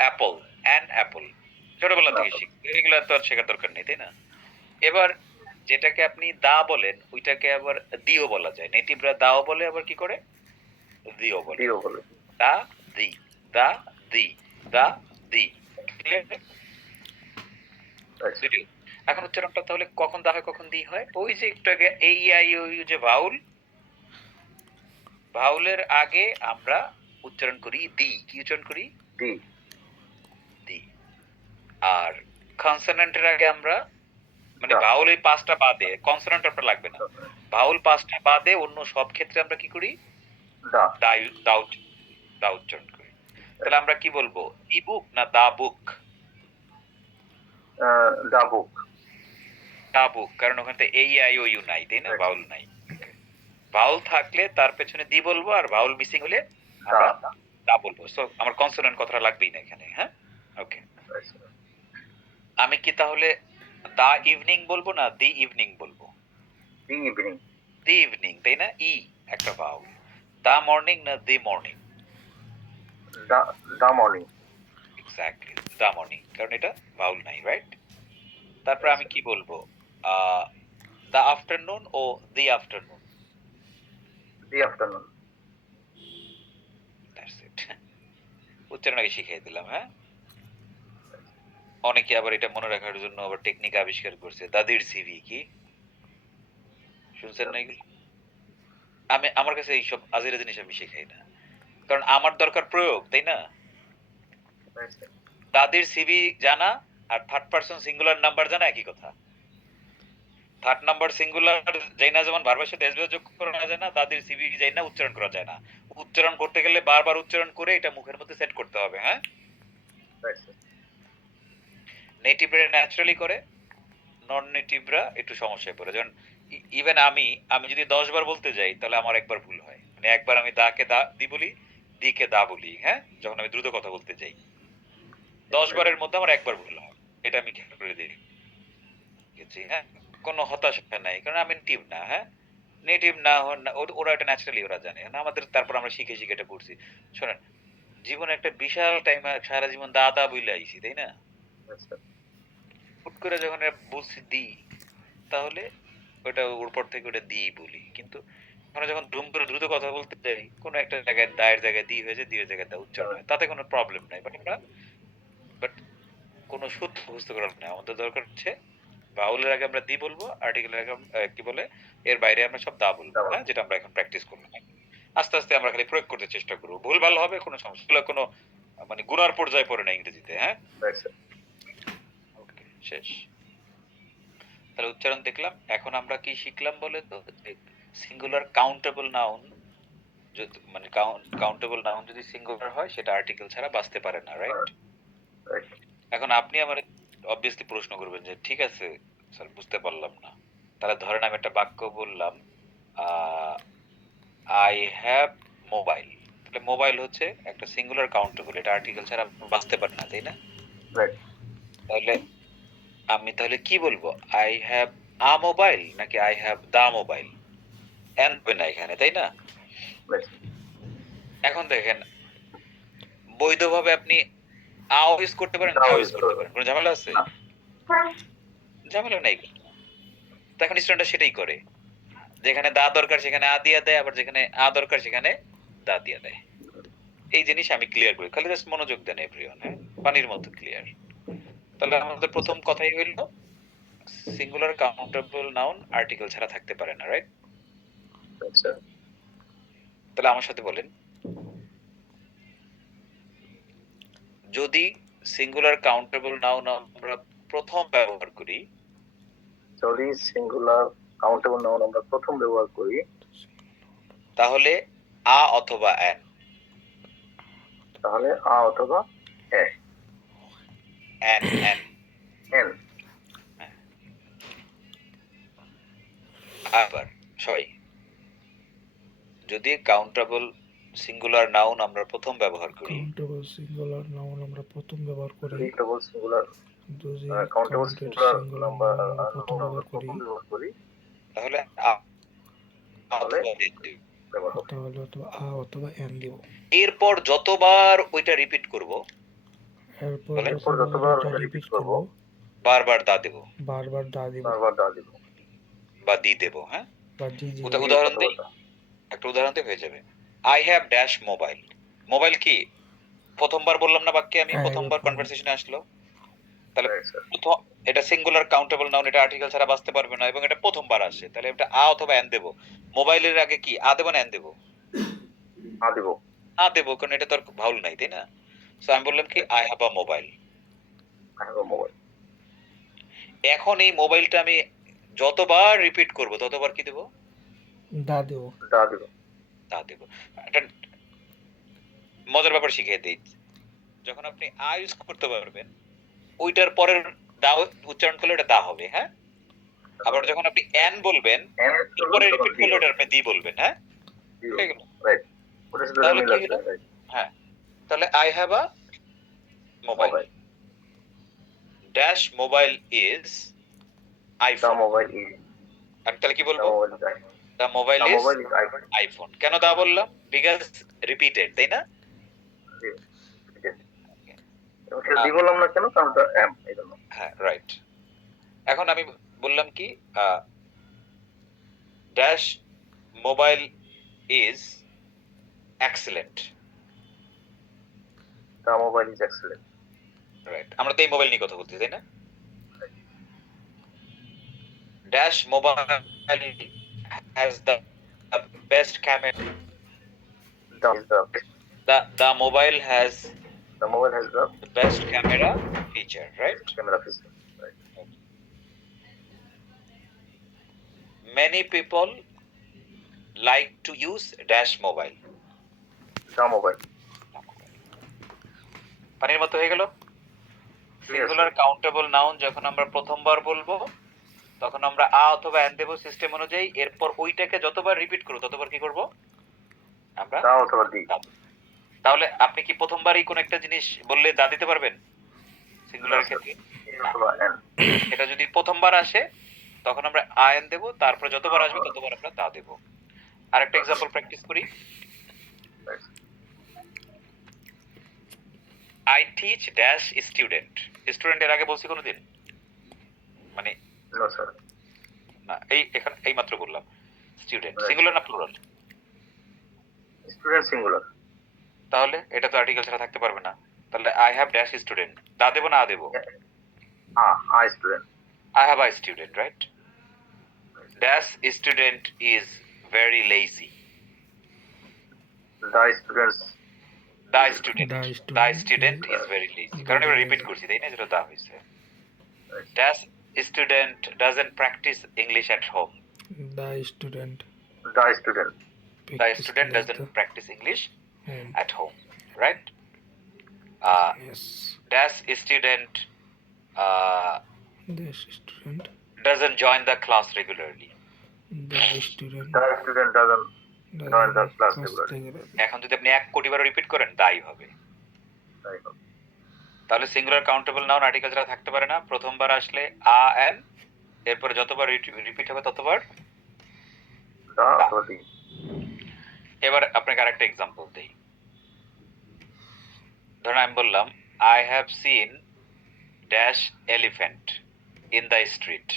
Apple, an Apple. ছোটবেলা থেকে শিখি, এগুলো তো আর শেখার দরকার নেই, তাই না? এবার যেটাকে আপনি দা বলেন ওইটাকে আবার দিও বলা যায়। নেটিভরা দাও বলে, আবার কি করে দিও বলে। দা দি, দা দি, দা দি। এখন উচ্চারণটা তাহলে কখন দা হয় কখন দি হয়? ওই যে একটু আগে এই আই ও ইউ যে ভাউল, ভাউলের আগে আমরা উচ্চারণ করি দি। কি উচ্চারণ করি? দি, দি। আর কনসোনেন্টের আগে আমরা, মানে ভাউল এই পাঁচটা বাদে, কনসোনেন্ট আপনার লাগবে না, ভাউল পাঁচটা বাদে অন্য সব ক্ষেত্রে আমরা কি করি? দা, দা উচ্চারণ করি। তাহলে আমরা কি বলবো, ই বুক না দা বুক? দা বুক। দা বুক, কারণ ওখানে এই আই ও ইউ নাই, তাই না? ভাউল নাই। ভাউল থাকলে তার পেছনে দি বলবো, আর ভাউল মিসিং হলে আমরা দা বলবো। সো আমার কনসোনেন্ট কথাটা লাগবেই না এখানে। হ্যাঁ, ওকে। আমি কি তাহলে দা ইভিনিং বলবো না দি ইভিনিং বলবো? দি ইভিনিং। দি ইভিনিং, তাই না? ই একটা ভাউল। দা মর্নিং না the morning? The morning. Exactly, the morning, কারণ এটা ভাউল নাই, রাইট? তারপর আমি কি বলবো, দা আফটারনুন ও the afternoon? The afternoon. That's it. উচ্চারণ আগে শিখিয়ে দিলাম। হ্যাঁ, অনেকে আবার এটা মনে রাখার জন্য আবার টেকনিক আবিষ্কার করছে, দাদির সিভি। কি শুনছেন না এগুলো? আমার কাছে এইসব আজের জিনিস আমি শেখাই না, কারণ আমার দরকার প্রয়োগ, তাই না? দাদির সিভি জানা আর থার্ড পারসন সিঙ্গুলার নাম্বার জানা একই কথা। থার্ড নাম্বার সিঙ্গুলার যাই না, যেমন ভার্বের সাথে এসবিও যোগ করা যায় না, দাদির সিভি যাই না উচ্চারণ করা যায় না। উচ্চারণ করতে গেলে বারবার উচ্চারণ করে এটা মুখের মধ্যে সেট করতে হবে। হ্যাঁ, নেটিভরা ন্যাচারালি করে, নন নেটিভরা একটু সমস্যায় পড়ে। যেমন ইভেন আমি যদি 10 বার বলতে যাই তাহলে আমার একবার ভুল হয়। মানে একবার আমি দাকে দা দি বলি, দিকে দা বলি। হ্যাঁ, যখন আমি দ্রুত কথা বলতে যাই 10 বারের মধ্যে আমার একবার ভুল হয়। এটা আমি খেয়াল করে দেখেছি। হ্যাঁ, কোনো হতাশা নাই, কারণ আমি নেটিভ না। হ্যাঁ, নেটিভ না হন না, ওরা এটা ন্যাচারালি ওরা জানে না। আমাদের তারপর আমরা শিখে শিখে এটা করছি। শোনেন, জীবনে একটা বিশাল টাইম সারা জীবন দাদা বইলে আইছি, তাই না? হুট করে যখন বলছি দি, তাহলে ওটা ওর পর থেকে ওটা দি বলি। কিন্তু আমরা যখন ধুম করে দ্রুত কথা বলতে যাই, কোনো একটা জায়গায় দায়ের জায়গায় দি হয়েছে, দিয়ের জায়গায় দা উচ্চারণ হয়, তাতে কোনো প্রবলেম নাই। বাট কোনো সূত্র বুঝতে করার না। আমাদের দরকার হচ্ছে বাউলের আগে আমরা দি বলবো, আর্টিকেলের আগে কি বলে এর বাইরে আমরা সব দা বলবো। হ্যাঁ, যেটা আমরা এখন প্র্যাকটিস করবো। আস্তে আস্তে আমরা খালি প্রয়োগ করতে চেষ্টা করবো। ভুল ভালো হবে, কোনো সমস্যা, কোনো মানে গুনার পর্যায়ে পড়ে না ইংরেজিতে। হ্যাঁ, ওকে, শেষ। তাহলে উচ্চারণ দেখলাম। এখন আমরা কি শিখলাম বলে তো, সিঙ্গুলার কাউন্টেবল নাউন, মানে কাউন্টেবল নাউন যদি সিঙ্গুলার হয় সেটা আর্টিকেল ছাড়া বাঁচতে পারে না। রাইট? এখন আপনি আমার অবভিয়াসলি প্রশ্ন করবেন যে ঠিক আছে স্যার, বুঝতে পারলাম না। তাহলে ধরেন আমি একটা বাক্য বললাম, আই হ্যাভ মোবাইল। তাহলে মোবাইল হচ্ছে একটা সিঙ্গুলার কাউন্টেবল, এটা আর্টিকেল ছাড়া বাঁচতে পারে না, তাই না? তাহলে আমি তাহলে কি বলবো, আই হ্যাভ আ মোবাইল নাকি I have the mobile? An হবে না এখানে, তাই না? এখন দেখেন, বৈধভাবে আপনি আ ইউজ করতে পারেন, আ ইউজ করতে পারেন, কোনো ঝামেলা আছে? ঝামেলা নাই। তো এখন স্টুডেন্টরা সেটাই করে, যেখানে দা দরকার সেখানে আ দিয়া দেয়, আবার যেখানে আ দরকার সেখানে দা দিয়া দেয়। এই জিনিস আমি ক্লিয়ার করি, খালি জাস্ট মনোযোগ দেন এভরিওয়ান। হ্যাঁ, পানির মতো ক্লিয়ার। তাহলে আমাদের প্রথম কথাই হইল সিঙ্গুলার কাউন্টেবল নাউন আর্টিকেল ছাড়া থাকতে পারে না। রাইট? তাহলে আমার সাথে বলেন, যদি সিঙ্গুলার কাউন্টেবল নাউন আমরা প্রথম ব্যবহার করি, যদি সিঙ্গুলার কাউন্টেবল নাউন আমরা প্রথম ব্যবহার করি, তাহলে আ অথবা এন, তাহলে আ অথবা এন। N N N. আবার সবাই, যদি কাউন্টেবল সিঙ্গুলার নাউন আমরা প্রথম ব্যবহার করি, কাউন্টেবল সিঙ্গুলার নাউন আমরা প্রথম ব্যবহার করি, যদি কাউন্টেবল সিঙ্গুলার যদি countable singular singular number number আমরা প্রথম ব্যবহার করি, তাহলে আ অথবা এন দিব। তাহলে অথবা আ অথবা এন দিব। এরপর যতবার ওইটা রিপিট করব, এরপর যতবার রিপিট করব, বারবার দা দেব, বারবার দা দিব, বা দি দেব। হ্যাঁ, বা জি জি। উদাহরণ দিই, একটা উদাহরণ দিয়ে হয়ে যাবে। I have dash mobile. Mobile কি প্রথমবার বললাম না বাক্যে, আমি প্রথমবার কনভারসেশনে আসলো। তাহলে এটা সিঙ্গুলার কাউন্টেবল নাউন, এটা আর্টিকেল ছাড়া বাঁচতে পারবে না, এবং এটা প্রথমবার আসে। তাহলে এটা আ অথবা এন দেব। মোবাইলের আগে কি আ দেব না এন দেব? আ দেব। আ দেব, কারণ এটা তো আর ভাউল নাই, তাই না? সো আমি বললাম কি আই হ্যাভ আ মোবাইল। এখন এই মোবাইলটা আমি যতবার রিপিট করব ততবার কি দেব? দা দেব। দা দেব। একটা মজার ব্যাপার শিখিয়ে দিই, যখন আপনি আ ইউজ করতে পারবেন, ওইটার পরের দা উচ্চারণ করলে এটা দা হবে। হ্যাঁ, আবার যখন আপনি এন বলবেন, পরে রিপিট করলে ওটা আপনি দি বলবেন। হ্যাঁ, ঠিক আছে? তাহলে কি হলো? হ্যাঁ, তাহলে I have a mobile. Dash mobile is iPhone. আমি তাহলে কি বলবো? দা মোবাইল ইজ আইফোন। কেন দা বললাম? বিকজ রিপিটেড, তাই না? বললাম না কেন? কারণ এম, এইজন্য। হ্যাঁ, রাইট। এখন আমি বললাম কি dash mobile is excellent. The mobile is excellent. Right, আমরা তো এই মোবাইল নিয়ে কথা বলছি, তাই না? Dash mobile has the best camera. The mobile has The mobile has the best camera feature, right? camera feature. Right. Many people like to use dash mobile. The mobile. পানির মতো হয়ে গেল। Clear, singular sir. Countable noun যখন আমরা প্রথমবার বলবো তখন আমরা আ অথবা এন দেব সিস্টেম অনুযায়ী, এরপর ওইটাকে যতবার রিপিট করব ততবার কি করব আমরা The অথবা the. দা। তাহলে আপনি কি প্রথমবারই কোন একটা জিনিস বললে দা দিতে পারবেন সিঙ্গুলারের না, স্যার। ক্ষেত্রে? অথবা N. এটা যদি প্রথমবার আসে তখন আমরা আয়ন দেব, তারপর যতবার আসবে ততবার আমরা দা দেব। আরেকটা এক্সাম্পল প্র্যাকটিস করি। Right. I teach dash student. স্টুডেন্টের আগে বলছি কোনোদিন? মানে No, sir. না, এখানে এই মাত্র বললাম স্টুডেন্ট। Right. সিঙ্গুলার না প্লুরাল? Student singular. তাহলে এটা তো আর্টিকেল ছাড়া থাকতে পারবে না। তাহলে আই হ্যাভ ড্যাশ স্টুডেন্ট, দা দেব না আ দেব? I student. I have a student, right? Dash student is very lazy. The students. The student is is very lazy. কারণ এবার রিপিট করছি তাই না, যেটা দা হয়েছে। Right. Dash student doesn't practice English at home. the student The student. The student doesn't practice English home. at home, right? Yes, Dash student the student doesn't join the class regularly. the student The student doesn't join the class regularly. এখন যদি আপনি 1 কোটি বার রিপিট করেন দাই হবে। Right. তাহলে সিঙ্গুলার কাউন্টেবল নাউন আর্টিকেল ছাড়া থাকতে পারে না। প্রথমবার আসলে আ এন, এরপরে যতবার রিপিট হবে ততবার। The অথবা the. এবার আপনাকে আরেকটা এক্সাম্পল দেই। ধরুন আমি বললাম I have seen dash elephant in the street.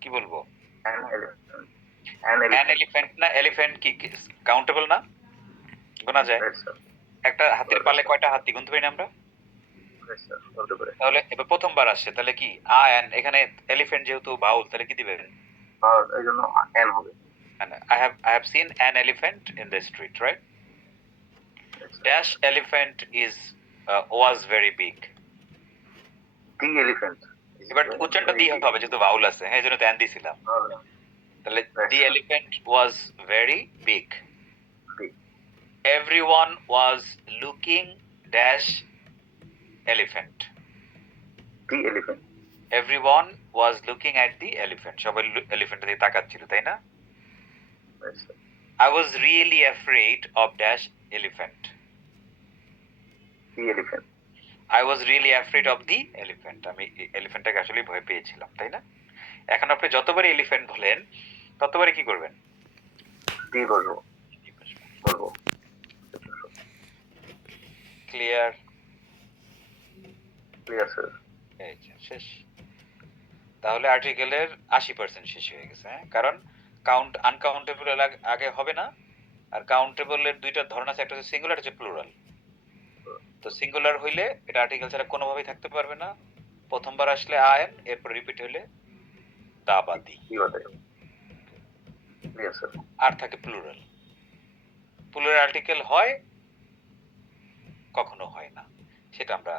কি বলবো? An elephant. অ্যান এলিফ্যান্ট না, এলিফ্যান্ট কি কাউন্টেবল না? গোনা যায়? Right, sir. একটা হাতির পালে কয়টা হাতি গুনতে পারি না আমরা? Right, sir. বলতে পারে। তাহলে এবার প্রথমবার আসছে তাহলে কি আ এন, এখানে এলিফ্যান্ট যেহেতু বাউল তাহলে কি দিবেন? আর এই জন্য N হবে। And I have seen an elephant in the street, right? Right, sir. Dash elephant was very big. The elephant. এবার উচ্চারণটা দিয়ে হবে যেহেতু বাউল আছে, হ্যাঁ এই জন্য তো অ্যান দিয়েছিলাম। তাহলে Right, the sir. elephant was very big. Big. Everyone was looking dash elephant. The elephant. Everyone was looking at the elephant. সবাই এলিফ্যান্টের দিকে তাকাচ্ছিল তাই না? Right, sir. I was really afraid of dash elephant. The elephant. I was really afraid of the elephant. আমি এলিফ্যান্টটাকে আসলে ভয় পেয়েছিলাম তাই না? এখন আপনি যতবারই এলিফ্যান্ট বলেন ততবারই কি করবেন? The বলবো। বলবো। ক্লিয়ার? Clear, sir. এই যে শেষ। তাহলে আর্টিকেলের 80% শেষ হয়ে গেছে, হ্যাঁ? কারণ কাউন্ট আনকাউন্টেবল আগে হবে না, আর কাউন্টেবলের দুইটা ধরন আছে, একটা হচ্ছে সিঙ্গুলার, একটা হচ্ছে প্লুরাল। তো সিঙ্গুলার হইলে এটা আর্টিকেল ছাড়া কোনোভাবেই থাকতে পারবে না। প্রথমবার আসলে আয়ন, এরপর রিপিট হইলে দা বা দি। কি বলে? Clear, sir. আর থাকে প্লুরাল। প্লুরাল আর্টিকেল হয় কখনো হয় না, সেটা আমরা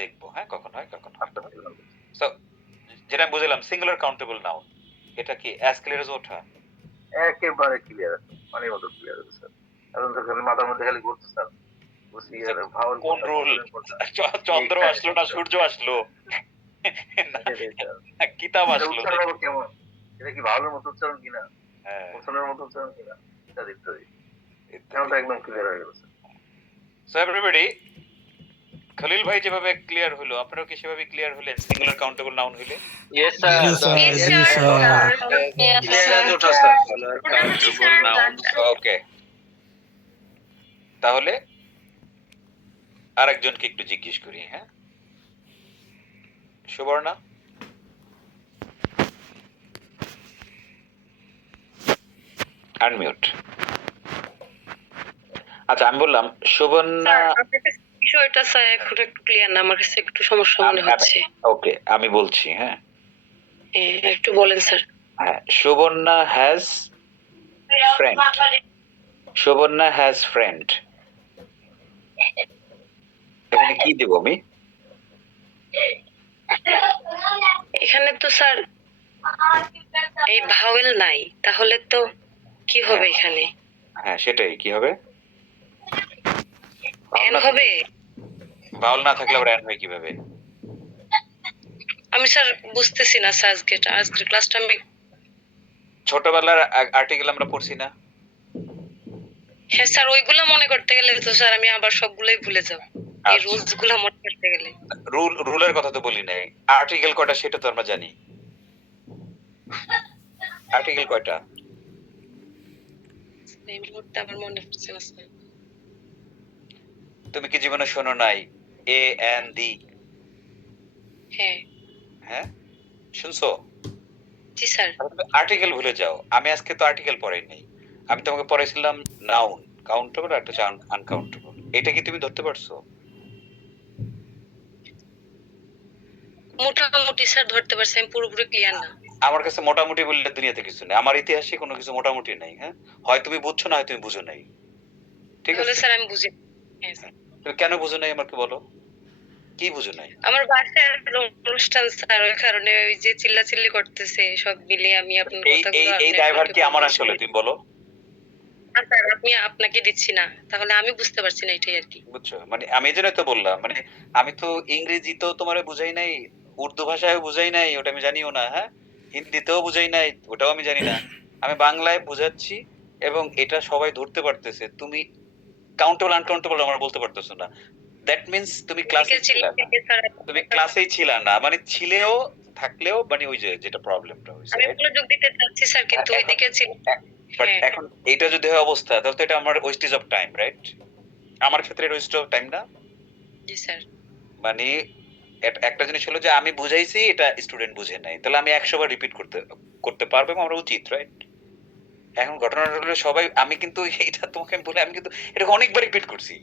দেখবো, হ্যাঁ কখন হয় কখন হয়। আপনার কি বলবো? সো যেটা আমি বুঝলাম সিঙ্গুলার কাউন্টেবল নাউন, এটা কি অ্যাজ ক্লিয়ার এজ ওঠা? একেবারে ক্লিয়ার আছে, অনেক মতো ক্লিয়ার আছে স্যার। এখন তো খালি মাথার মধ্যে খালি ঘুরছে স্যার। বুঝছি আর ভাউল কোন রুল? চন্দ্র আসলো না সূর্য আসলো, কিতাব আসলো? উচ্চারণ কেমন? এটা কি ভাউলের মতো উচ্চারণ কিনা? হ্যাঁ, উচ্চারণের মতো উচ্চারণ কিনা? ইত্যাদি ইত্যাদি। এখন তো একদম ক্লিয়ার হয়ে গেছে। সো এভরিবডি, খলিল ভাই যেভাবে ক্লিয়ার হলো আপনারাও কি সেভাবে ক্লিয়ার হলেন সিঙ্গুলার কাউন্টেবল নাউন হইলে? Yes, sir. Yes, sir. Yes, Yes, sir. sir. Yes, Clear as sir. ওঠা, sir. Countable noun. ওকে, তাহলে আরেকজনকে একটু জিজ্ঞেস করি, হ্যাঁ সুবর্ণা? আনমিউট। আচ্ছা আমি বললাম সুবর্ণা। বিষয়টা স্যার এখন একটু ক্লিয়ার না, আমার কাছে একটু সমস্যা মনে হচ্ছে। ওকে আমি বলছি, হ্যাঁ একটু বলেন স্যার। হ্যাঁ, Subarna has friend. Subarna has friend, এখানে কি কি দেব আমি? এখানে তো স্যার এই ভাওয়েল নাই, তাহলে তো কি হবে এখানে? হ্যাঁ সেটাই, কি হবে? এন হবে? ভাওয়াল না থাকলে আবার অ্যান হয় কিভাবে? আমি স্যার বুঝতেছি না স্যার, আজকের ক্লাসটা আমি ছোটবেলার আর্টিকেল আমরা পড়ছি না? হ্যাঁ স্যার, ওইগুলা মনে করতে গেলে তো স্যার আমি আবার সবগুলাই ভুলে যাব। এই আচ্ছা। রুলস গুলা মনে করতে গেলে রুলের কথা তো বলি নাই। আর্টিকেল কয়টা সেটা তো আমরা জানি। আর্টিকেল কয়টা? এই মুহূর্তে আমার মনে পড়ছে না স্যার। তুমি কি জীবনে শোনো নাই এ এন ডি? হ্যাঁ হ্যাঁ শুনছো? জি স্যার। আর্টিকেল ভুলে যাও। আমি আজকে তো আর্টিকেল পড়াই নাই। আমি তোমাকে পড়াইছিলাম নাউন, কাউন্টেবল আর একটা আনকাউন্টেবল। এটা কি তুমি ধরতে পারছো? মোটামুটি স্যার ধরতে পারছি, আমি পুরোপুরি ক্লিয়ার না। আমার কাছে মোটামুটি বললে দুনিয়াতে কিছু নেই। আমার ইতিহাসে কোনো কিছু মোটামুটি নাই। হ্যাঁ, হয় তুমি বুঝছো না, হয় তুমি বুঝো নাই। ঠিক তাহলে আছে? স্যার আমি বুঝি। হ্যাঁ স্যার। তুমি কেন বুঝো নাই আমাকে বলো? কি বুঝো নাই? আমার বাসার অনুষ্ঠান স্যার, ওই কারণে ওই যে চিল্লাচিল্লি করতেছে, সব মিলিয়ে আমি আপনার এই এই কথাগুলো এই ড্রাইভার কি আমার আসলে তুমি বলো? না স্যার, আমি আপনাকে দিচ্ছি না, তাহলে আমি বুঝতে পারছি না, এটাই আর কি। বুঝছো? মানে আমি এই জন্যই তো বললাম, মানে আমি তো ইংরেজিতেও তোমারে বুঝাই নাই, উর্দু ভাষায় বুঝাই নাই, ওটা আমি জানিও না। হ্যাঁ, হিন্দিতেও বুঝাই নাই, ওটাও আমি জানি না। আমি বাংলায় বুঝাচ্ছি এবং এটা সবাই ধরতে পারতেছে। তুমি কাউন্টেবল আনকাউন্টেবল আমার বলতে পারতেছো না। দ্যাট মিন্স তুমি ক্লাসে এদিকে ছিলা না। চিল্লাচিল্লি স্যার, তুমি ক্লাসেই ছিলা না, মানে ছিলেও থাকলেও মানে ওই যে যেটা প্রবলেমটা হয়েছে। আমি মনোযোগ দিতে চাচ্ছি স্যার, কিন্তু ওইদিকে ছিল। বাট হ্যাঁ এখন এটা যদি হয় অবস্থা, তাহলে তো এটা আমার ওয়েস্টেজ অফ টাইম, রাইট? আমার ক্ষেত্রে ওয়েস্ট অফ টাইম না? জি স্যার। মানে একটা জিনিস হলো যে আমি বুঝাইছি, এটা স্টুডেন্ট বুঝে নাই, তাহলে আমি 100 বার রিপিট করতে করতে পারবো এবং আমার উচিত, রাইট? এখন ঘটনাটা হলো সবাই, আমি কিন্তু এটা তোমাকে আমি বলে, আমি কিন্তু এটা অনেকবার রিপিট করছি।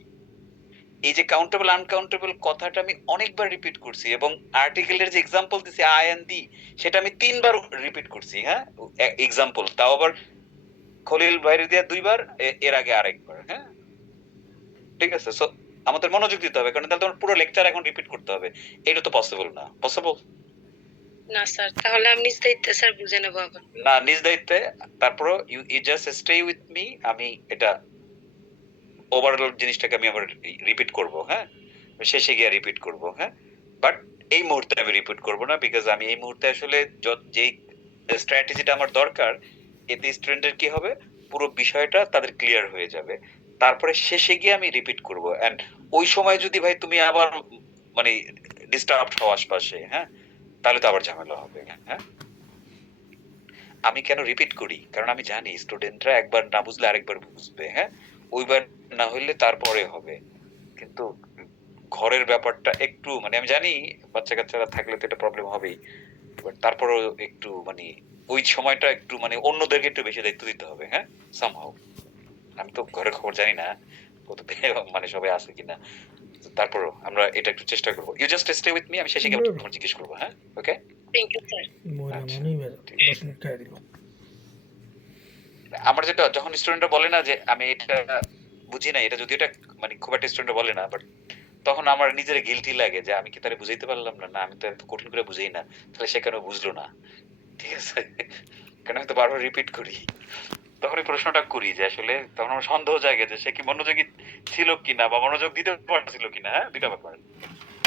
এই যে কাউন্টেবল আনকাউন্টেবল কথাটা আমি অনেকবার রিপিট করছি এবং আর্টিকেলের যে এক্সাম্পল দিছি আই এন্ড দি, সেটা আমি 3 বার রিপিট করছি। হ্যাঁ, এক্সাম্পল তাও আবার খলিল বাইরে দিয়া 2 বার, এর আগে আরেকবার। হ্যাঁ, ঠিক আছে। সো আমাদের মনোযোগ দিতে হবে, কারণ তাহলে তোমার পুরো লেকচার এখন রিপিট করতে হবে। এটা তো পসিবল না। পসিবল না স্যার, তাহলে আমি নিজ দায়িত্বে স্যার বুঝে নেবো আবার। না, নিজ দায়িত্বে। তারপর you just stay with me. আমি এটা ওভারঅল জিনিসটাকে আমি আবার রিপিট করব। হ্যাঁ, শেষে গিয়ে রিপিট করব। হ্যাঁ, বাট এই মুহূর্তে আমি রিপিট করব না, বিকজ আমি এই মুহূর্তে আসলে যেই স্ট্র্যাটেজিটা আমার দরকার, এতে স্টুডেন্টের কি হবে, পুরো বিষয়টা তাদের ক্লিয়ার হয়ে যাবে। তারপরে শেষে গিয়ে আমি রিপিট করব। এন্ড ওই সময় যদি ভাই তুমি আবার মানে ডিস্টার্ব হও আশপাশে, হ্যাঁ, তাহলে তো আবার ঝামেলা হবে। হ্যাঁ, আমি কেন রিপিট করি, কারণ আমি জানি স্টুডেন্টরা একবার না বুঝলে আরেকবার বুঝবে। হ্যাঁ, ওইবার না হইলে তারপরে হবে। কিন্তু ঘরের ব্যাপারটা একটু মানে আমি জানি বাচ্চা কাচ্চারা থাকলে তো এটা প্রবলেম হবেই, বাট তারপরেও একটু মানে ওই সময়টা একটু মানে অন্যদেরকে একটু বেশি দায়িত্ব দিতে হবে। হ্যাঁ, সামহাউ। আমি তো ঘরের খবর জানি না কত মানে সবাই আছে কিনা, তারপরও আমরা এটা একটু চেষ্টা করবো। You just stay with me, আমি শেষে গিয়ে তোমার জিজ্ঞেস করবো। হ্যাঁ, ওকে? Thank you sir. মরা আচ্ছা, মনেই মেরে 10 মিনিট খাই দিল। আমার যেটা যখন স্টুডেন্টরা বলে না যে আমি এটা বুঝি না, এটা যদিও এটা মানে খুব একটা স্টুডেন্টরা বলে না, বাট তখন আমার নিজের গিল্টি লাগে যে আমি কি তারে বুঝাইতে পারলাম না, না আমি তো এত কঠিন করে বুঝাই না, তাহলে সে কেন বুঝলো না। ঠিক আছে, কেন আমি তো বারবার রিপিট করি, তখন এই প্রশ্নটা করি যে আসলে তখন আমার সন্দেহ জাগে যে সে কি মনোযোগী ছিল কিনা বা মনোযোগ দিতে পারছিল কিনা। হ্যাঁ, দুইটা ব্যাপার।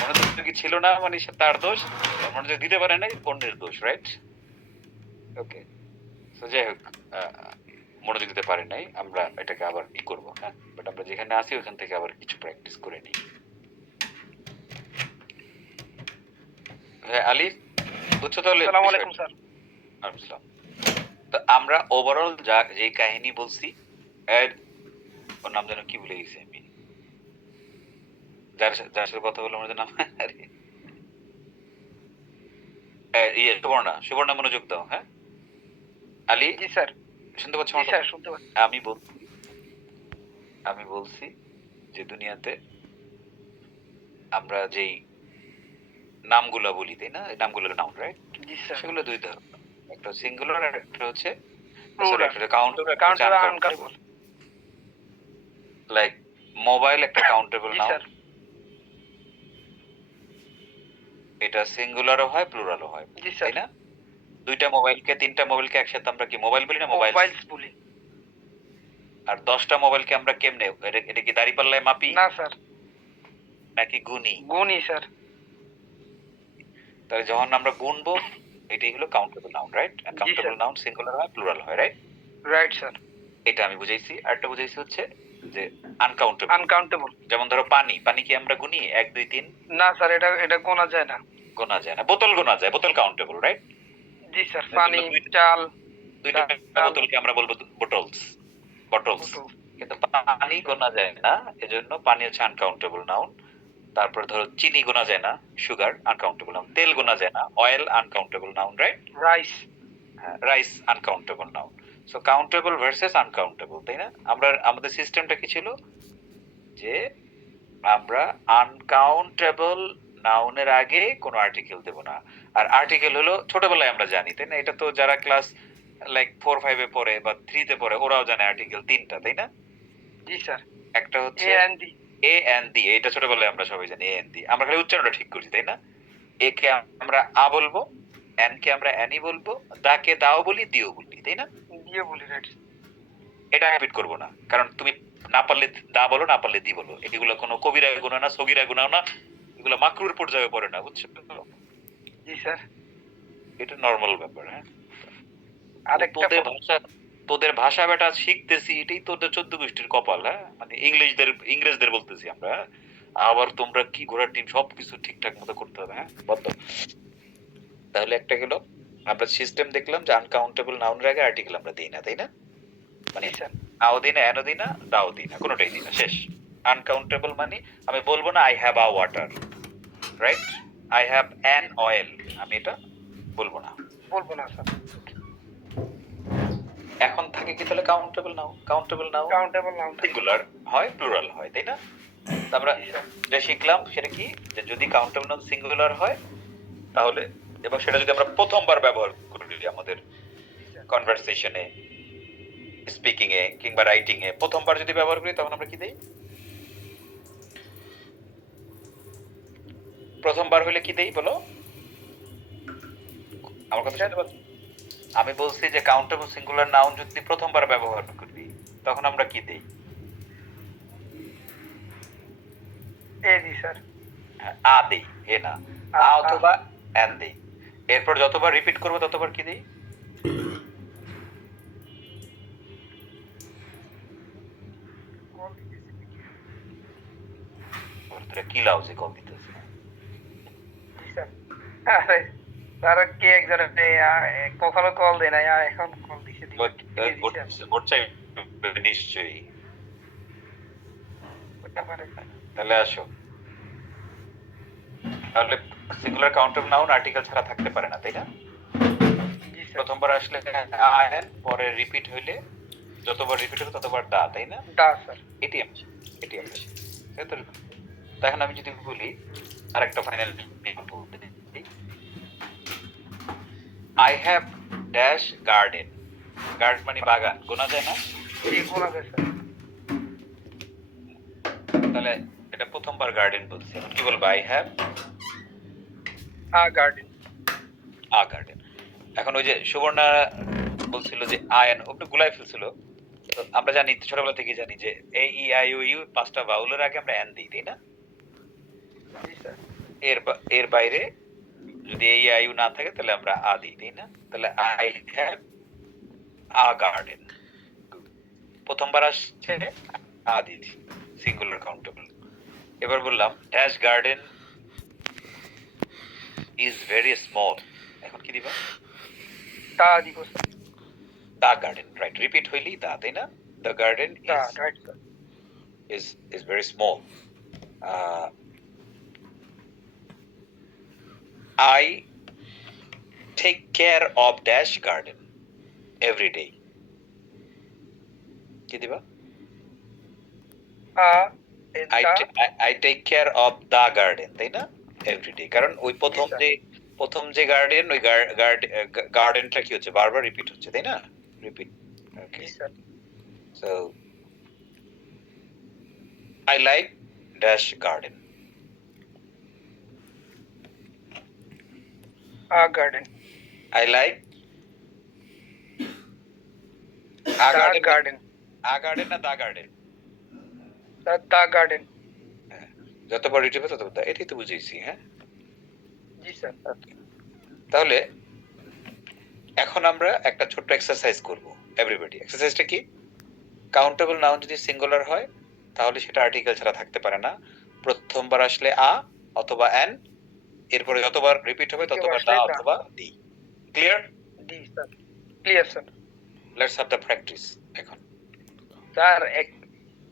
মনোযোগী ছিল না মানে তার দোষ, মনোযোগ দিতে পারে নাই অন্যের দোষ, রাইট? ওকে, তো যাই হোক, মনোযোগ দিতে পারে নাই, আমরা এটাকে আবার ই করবো। হ্যাঁ, বাট আমরা যেখানে আছি ওখান থেকে আবার কিছু প্র্যাকটিস করে নিই। হ্যাঁ আলী, বুঝছো তাহলে? আসসালামু আলাইকুম স্যার। আসসালাম। তো আমরা ওভারঅল যে কাহিনী বলছি, ওর নাম যেন কি ভুলে গেছি আমি, যার সাথে কথা বললাম ওর নাম সুবর্ণা। সুবর্ণা মনোযোগ দাও। হ্যাঁ আলী, জি স্যার। শুনতে পাচ্ছ? জি স্যার, শুনতে পাচ্ছি। আমি বলছি যে দুনিয়াতে আমরা যেই নামগুলা বলি, তাই না, নামগুলোর নাউন, রাইট? জি স্যার। সেগুলো দুই ধরনের, একটা সিঙ্গুলার আর একটা হচ্ছে plural. Countable. Countable uncountable. Like mobile একটা কাউন্টেবল জি নাউন, স্যার। এটা সিঙ্গুলারও হয় প্লুরালও হয়, জি স্যার। তাই না? দুইটা মোবাইলকে তিনটা মোবাইলকে একসাথে আমরা কি মোবাইল বলি না মোবাইল? মোবাইলস বলি। আর 10টা মোবাইলকে আমরা কেমনে, এটা কি দাঁড়িপাল্লায় মাপি না স্যার, নাকি গুনি? গুণই স্যার। তাহলে যখন আমরা গুনবো এটাই হলো countable noun, right? Countable noun singular হয় প্লুরাল হয়, রাইট? Right sir. এটা আমি বুঝাইছি। আরেকটা বুঝাইছি হচ্ছে যে আনকাউন্টেবল। আনকাউন্টেবল। যেমন ধরো পানি, পানি কি আমরা গুনি 1 2 3? না স্যার, এটা গোনা যায় না। গোনা যায় না। বোতল গোনা যায়, বোতল কাউন্টেবল, রাইট? জি স্যার। পানি, চাল, দুইটা বোতলকে আমরা বলবো বটলস, বটলস। কিন্তু পানি গোনা যায় না, এজন্য পানি হচ্ছে আনকাউন্টেবল নাউন। তারপর ধরো চিনি গোনা যায় না, সুগার আনকাউন্টেবল নাউন। তেল গোনা যায় না, oil uncountable noun, right? Rice. Rice uncountable noun. So countable versus uncountable, তাই না? আমরা আমাদের সিস্টেমটা কি ছিল যে আমরা আনকাউন্টেবল নাউনের আগে কোনো আর্টিকেল দেব না। আর আর্টিকেল হলো ছোটবেলায় আমরা জানি, তাই না? এটা তো যারা ক্লাস লাইক 4 5 এ পড়ে বা 3 তে পড়ে ওরাও জানে আর্টিকেল 3টা, তাই না? জি স্যার। একটা হচ্ছে a and the. A and the, এটা ছোটবেলায় আমরা সবাই জানি এ এন্ড দি। আমরা খালি উচ্চারণটা ঠিক করছি, তাই না? এ কে আমরা আ বলবো, এন কে আমরা অ্যানি বলবো, দা কে দাও বলি, দিও বলি, তাই না? দিয়ে বলি, রাইট। এটা রিপিট করবো না, কারণ তুমি না পারলে দা বলো, না পারলে দি বলো। এগুলো কোনো কবিরা গুণা না, সগিরা গুণাও না, এগুলো মাকরুর পর্যায়ে পড়ে না, বুঝছো? জি স্যার। এটা নরমাল ব্যাপার। হ্যাঁ, আরেকটা তোদের ভাষা বেটা শিখতেছি, এটাই তোদের 14 গোষ্ঠীর কপাল। হ্যাঁ, মানে ইংরেজদের বলতেছি আমরা। হ্যাঁ? আবার তোমরা কি ঘোড়ার ডিম সবকিছু ঠিকঠাক মতো করতে হবে। হ্যাঁ, বদ্ধ। তাহলে একটা গেল, আমরা সিস্টেম দেখলাম যে আনকাউন্টেবল নাউনের আগে আর্টিকেল আমরা দিই না, তাই না? মানে আও দিই না, এনো দিই না, দাও দিই না, কোনোটাই দিই না, শেষ। আনকাউন্টেবল মানে আমি বলবো না I have a water, right? I have an oil, আমি এটা বলবো না। বলবো না স্যার। এখন থাকে কি তাহলে countable noun? Countable noun countable noun singular হয় প্লুরাল হয়, তাই না? তো আমরা যেটা শিখলাম সেটা কি, যে যদি কাউন্টেবল নাউন সিঙ্গুলার হয় তাহলে, এবং সেটা যদি আমরা প্রথমবার ব্যবহার করি আমাদের কনভারসেশনে, স্পিকিং এ কিংবা রাইটিং এ প্রথমবার যদি ব্যবহার করি তখন আমরা কি দেই? প্রথমবার হলে কি দেই বলো? আমার কথা শুনতে পাচ্ছ? আমি বলছি যে কাউন্টেবল সিঙ্গুলার নাউন যদি প্রথমবার ব্যবহার করি তখন আমরা কি দেই? এ জি স্যার। আ দেই, এ না, আ অথবা এন দেই। এরপর যতবার রিপিট করবো ততবার কি দেই? কি লাউজে কল দিতেছে? স্যার কে একজন কখনো কল দেয় না, এখন কল দিছে। ভোট চাই নিশ্চয়ই। তাহলে আসো, তাহলে সিঙ্গুলার কাউন্টেবল নাউন আর্টিকেল ছাড়া থাকতে পারে না, তাই না? প্রথমবার আসলে আন, পরে রিপিট হইলে যতবার রিপিট হলো ততবার দা, তাই না? দা স্যার। এটি আমরা দেখেন, আমি যদি বলি আরেকটা final, I have dash garden. Garden মানে বাগান, গোনা যায় না? তাহলে এটা প্রথমবার গার্ডেন বলছি, কি বলবো? I have a garden. A garden. এখন ওই যে সুবর্ণা বলছিল যে আয়ন, ওটা গুলাই ফেলছিল। তো আমরা জানি, ছোটবেলা থেকে জানি যে এ ই আই ও ইউ 5টা ভাউলের আগে আমরা এন দিই, তাই না? এর বাইরে যদি এ ই আই ইউ না থাকে তাহলে আমরা আ দিই, তাই না? তাহলে আই হ্যাভ আ গার্ডেন, প্রথমবার আসছে আ দিই, সিঙ্গুলার কাউন্টেবল। এবার বললাম dash garden is very small, এখন কি দিবা? তা দিব স্যার। দা গার্ডেন, রাইট? রিপিট হইলি দা, তাই না? The garden is very small. I take care of dash garden every day. কি দিবা? I take care of the garden, তাই না? Every day, কারণ ওই প্রথম যে গার্ডেন, ওই গার্ডেনটা কি হচ্ছে, বারবার রিপিট হচ্ছে, তাই না? Repeat. Okay, so I like dash garden. A garden, I like a the garden, garden, a garden না দা গার্ডেন? The garden. হ্যাঁ, যতবার রিটিভ হবে ততবার এটাই তো বুঝেছি। হ্যাঁ, জি স্যার। তাহলে এখন আমরা একটা ছোট্ট এক্সারসাইজ করব এভরিবডি। এক্সারসাইজটা কি? কাউন্টেবল নাউন যদি সিঙ্গুলার হয় তাহলে সেটা আর্টিকেল ছাড়া থাকতে পারে না। প্রথমবার আসলে আ অথবা অ্যান, এরপরে যতবার রিপিট হবে ততবার দা অথবা দি। ক্লিয়ার? জি sir, clear sir. Let's have the practice এখন। স্যার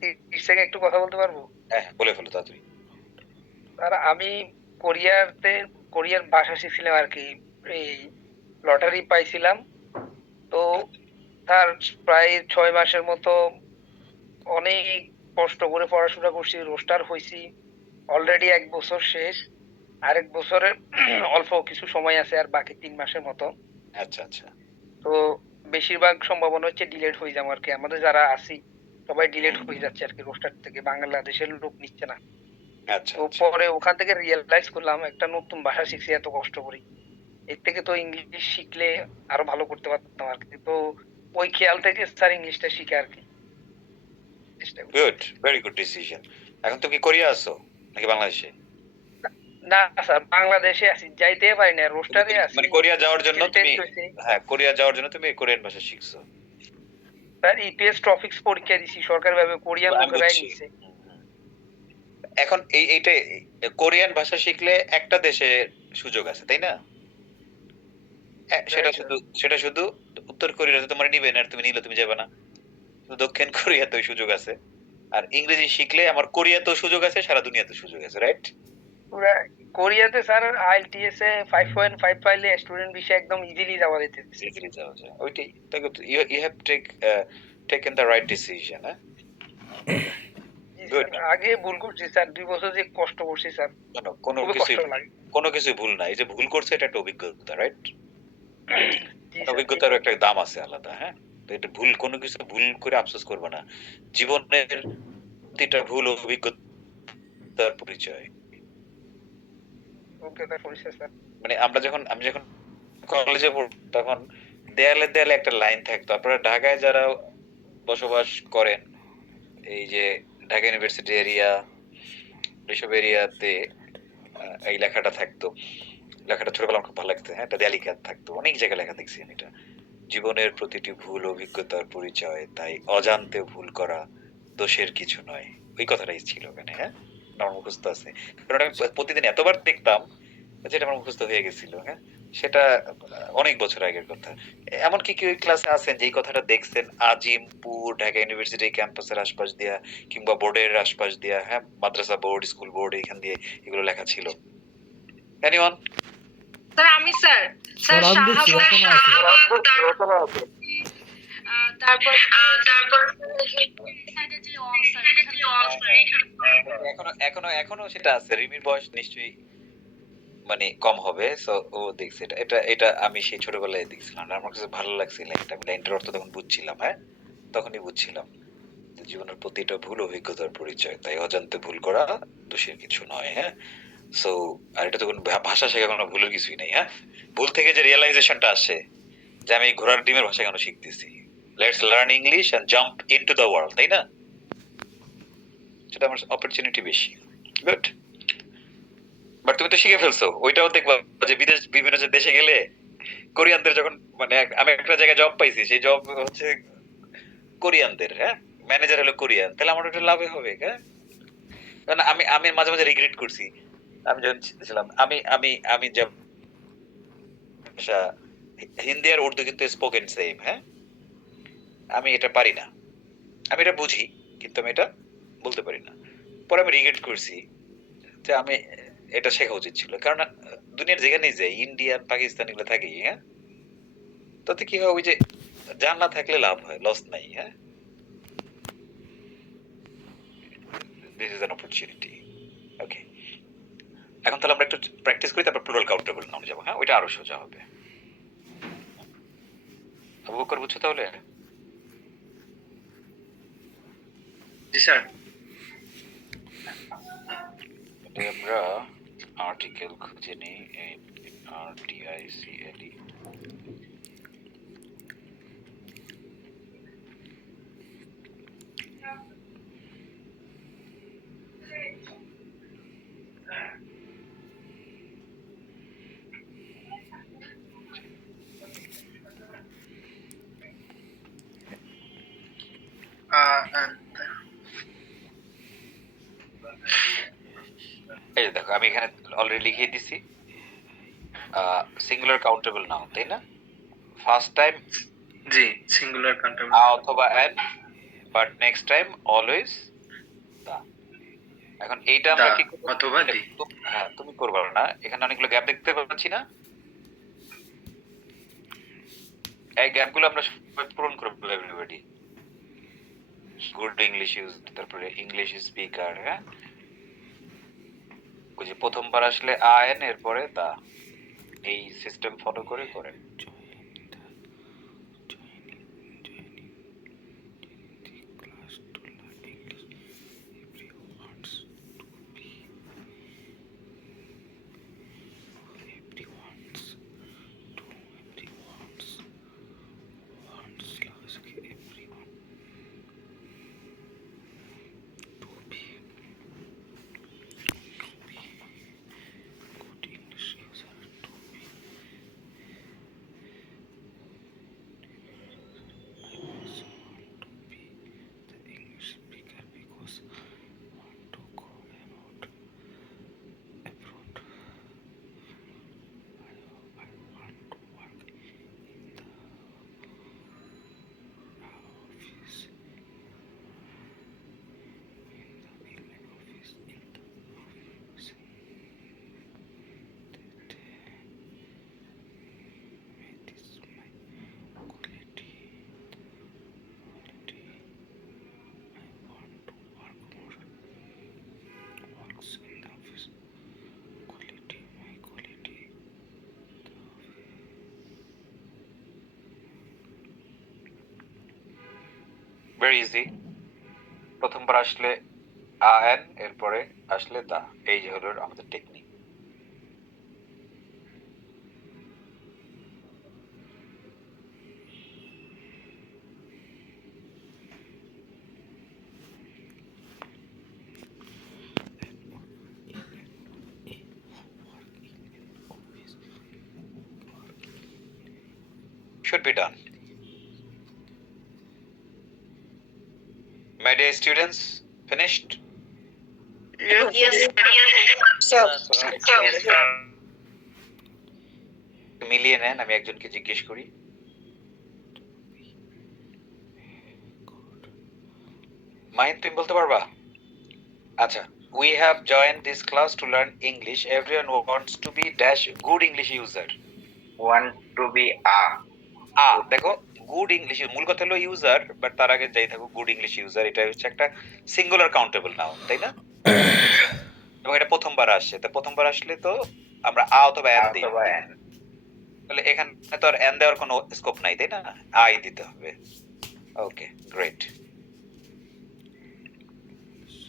30 সেকেন্ড একটু কথা বলতে পারবো? হ্যাঁ, বলে ফেলো তাড়াতাড়ি। স্যার আমি কোরিয়ার ভাষা শিখছিলাম আর কি, এই লটারি পাইছিলাম। তো স্যার প্রায় 6 মাসের মতো অনেক কষ্ট করে পড়াশোনা করছি, রোস্টার হইছি। অলরেডি 1 বছর শেষ। আরেক বছরের অল্প কিছু সময় আছে, আর বাকি 3 মাসের মতো। আচ্ছা আচ্ছা তো বেশিরভাগ সম্ভাবনা হচ্ছে ডিলেট হয়ে যাবো আর কি। আমাদের যারা আছি সবাই ডিলেট হয়ে যাচ্ছে আর কি, রোস্টার থেকে বাংলাদেশের লোক নিচ্ছে না। আচ্ছা তো আচ্ছা। পরে ওখান থেকে রিয়েলাইজ করলাম একটা নতুন ভাষা শিখছি এত কষ্ট করি, এর থেকে তো ইংলিশ শিখলে আরো ভালো করতে পারতাম আর কি। তো ওই খেয়াল থেকে স্যার ইংলিশটা শিখে আর কি চেষ্টা করছি। Good, very good decision. এখন তুমি কি কোরিয়া আছো নাকি বাংলাদেশে? না স্যার, বাংলাদেশে আছি, যাইতে পারি না, রোস্টারে আছি। মানে কোরিয়া যাওয়ার জন্য Skill তুমি, test হয়েছে। হ্যাঁ কোরিয়া যাওয়ার জন্য তুমি কোরিয়ান ভাষা শিখছো। স্যার ইপিএস টপিক্স পরীক্ষা দিছি সরকারি ভাবে, কোরিয়ান আমি লোকেরাই বুঝছি। নিচ্ছে। এখন এইটা কোরিয়ান ভাষা শিখলে একটা দেশে সুযোগ আছে তাই না? সেটা শুধু উত্তর কোরিয়াতে তোমার নিবে না, আর তুমি নিলে তুমি যাবে না। দক্ষিণ কোরিয়াতেও সুযোগ আছে। আর ইংরেজি শিখলে আমার কোরিয়াতেও সুযোগ আছে, সারা দুনিয়াতেও সুযোগ আছে, রাইট? পুরা কোরিয়াতে স্যার আইএলটিএস এ 5.5 পাইলে স্টুডেন্ট ভিসা একদম ইজিলি যাওয়া যেতেছে। ইজিলি যাওয়া যায়, ওইটাই। You have taken the right decision. হ্যাঁ, জি গুড। স্যার, আগে ভুল করছি স্যার, 2 বছর যে কষ্ট করছি স্যার, কোনো খুবই কিছুই কষ্ট লাগে। কোনো কিছুই ভুল নাই। এই যে ভুল করছে এটা একটা অভিজ্ঞতা, রাইট? জি স্যার। অভিজ্ঞতার একটা দাম আছে আলাদা। হ্যাঁ, তো এটা কোনো কিছু ভুল করে আফসোস করবে না। জীবনের প্রতিটা ভুল অভিজ্ঞতার পরিচয়। অভিজ্ঞতা করেছে স্যার। মানে আমি যখন কলেজে পড়তাম তখন দেয়ালে দেয়ালে একটা লাইন থাকতো। আপনারা ঢাকায় যারা বসবাস করেন, এই যে ঢাকা ইউনিভার্সিটি এরিয়া, এইসব এরিয়াতে এই লেখাটা থাকতো। লেখাটা ছোটবেলা আমার খুব ভালো লাগতো। হ্যাঁ, একটা দেয়ালি কাজ থাকতো, অনেক জায়গায় লেখা দেখছি আমি এটা। জীবনের প্রতিটি ভুল অভিজ্ঞতার পরিচয়, তাই অজান্তে ভুল করা দোষের কিছু নয়। ওই কথাটাই ছিল ওখানে। হ্যাঁ, আমার মুখস্থ আছে, কারণ আমি প্রতিদিন এতবার দেখতাম যেটা আমার মুখস্থ হয়ে গেছিল। হ্যাঁ, সেটা অনেক বছর আগের কথা। এমনকি কেউ ক্লাসে আছেন যে এই কথাটা দেখছেন আজিমপুর ঢাকা ইউনিভার্সিটি ক্যাম্পাসের আশপাশ দিয়া কিংবা বোর্ডের আশপাশ দিয়া, হ্যাঁ মাদ্রাসা বোর্ড, স্কুল বোর্ড, এখান দিয়ে এগুলো লেখা ছিল? এনিওয়ান? স্যার আমি স্যার স্যার আমি দেখছি এখনো আছে। তারপর এখনো এখনো এখনো সেটা আছে। রিমির বয়স নিশ্চয়ই মানে কম হবে, সো ও দেখছে এটা। এটা আমি সেই ছোটবেলায় দেখছিলাম, আর আমার কাছে ভালো লাগছে লাইনটা। আমি লাইনটার অর্থ তখন বুঝছিলাম। হ্যাঁ, তখনই বুঝছিলাম যে জীবনের প্রতিটা ভুল অভিজ্ঞতার পরিচয়, তাই অজান্তে ভুল করা দোষের কিছু নয়। হ্যাঁ, সো আর এটা তো কোনো ভাষা শেখা কোনো ভুলের কিছুই নেই। হ্যাঁ, ভুল থেকে যে রিয়েলাইজেশনটা আসে যে আমি ঘোড়ার ডিমের ভাষা কেন শিখতেছি, let's learn English and jump into the world, তাই না? সেটা আমার অপরচুনিটি বেশি। গুড। বাট তুমি তো শিখে ফেলছো। ওইটাও দেখবা যে বিদেশ বিভিন্ন যে দেশে গেলে কোরিয়ানদের যখন মানে আমি একটা জায়গায় জব পাইছি, সেই জব হচ্ছে কোরিয়ানদের। হ্যাঁ, ম্যানেজার হলো কোরিয়ান, তাহলে আমার ওটা লাভে হবে। হ্যাঁ, কারণ আমি আমি মাঝে মাঝে রিগ্রেট করছি। আমি যখন ছিলাম, আমি যে ভাষা হিন্দি আর উর্দু কিন্তু স্পোকেন সেম। হ্যাঁ, আমি এটা পারি না। আমি এটা বুঝি কিন্তু আমি এটা বলতে পারি না। পরে আমি রিগ্রেট করছি যে আমি এটা শেখা উচিত ছিল। কারণ দুনিয়ার যেখানেই যাই, ইন্ডিয়ান পাকিস্তান এগুলো থাকেই। হ্যাঁ, তাতে কি হয়, ওই যে জানা থাকলে লাভ হয়, লস নাই। হ্যাঁ, দিস ইজ অ্যান অপরচুনিটি। ওকে, এখন তাহলে আমরা একটু প্র্যাকটিস করি, তারপর প্লুরাল কাউন্টেবল নাম যাবো। হ্যাঁ, ওইটা আরো সোজা হবে। আবু বকর বুঝছো তাহলে? জি স্যার। আমরা আর্টিকেল খুঁজে নিই। RTICLE এই যে দেখো আমি এখানে অলরেডি লিখিয়ে দিছি সিঙ্গুলার কাউন্টেবল নাউন, তাই না? ফার্স্ট টাইম জি সিঙ্গুলার কাউন্টেবল অথবা an, but next time always the. এখন এইটা আমরা কি করব? অথবা দি। হ্যাঁ, তুমি করবে না। এখানে অনেকগুলো গ্যাপ দেখতে পাচ্ছি না? এই গ্যাপগুলো আমরা সবাই পূরণ করব এভরিবডি। গুড ইংলিশ ইউজ, তারপরে ইংলিশ স্পিকার, হ্যাঁ ওই যে প্রথমবার আসলে আন এরপরে দা, এই সিস্টেম ফলো করে করেন। Very easy. প্রথমবার আসলে আন এরপরে আসলে দা, এই যে হলো আমাদের technique. Should be done. My dear students, finished? Yes. মিলিয়ে নেন, আমি একজনকে জিজ্ঞেস করি। মাহিন, তুমি বলতে পারবা? আচ্ছা, we have joined this class to learn English. Everyone wants to be dash good English user. Want to be দেখো গুড ইংলিশ মূল কথা হলো ইউজার, বাট তার আগে যাই থাকো গুড ইংলিশ ইউজার, এটা হচ্ছে একটা সিঙ্গুলার কাউন্টেবল নাউন, তাই না? এবং এটা প্রথমবার আসছে, তো প্রথমবার আসলে তো আমরা অথবা অ্যান দিই, তাহলে এখানে তো আর অ্যান দেওয়ার কোনো স্কোপ নাই, তাই না? আই দিতে হবে। Okay, great.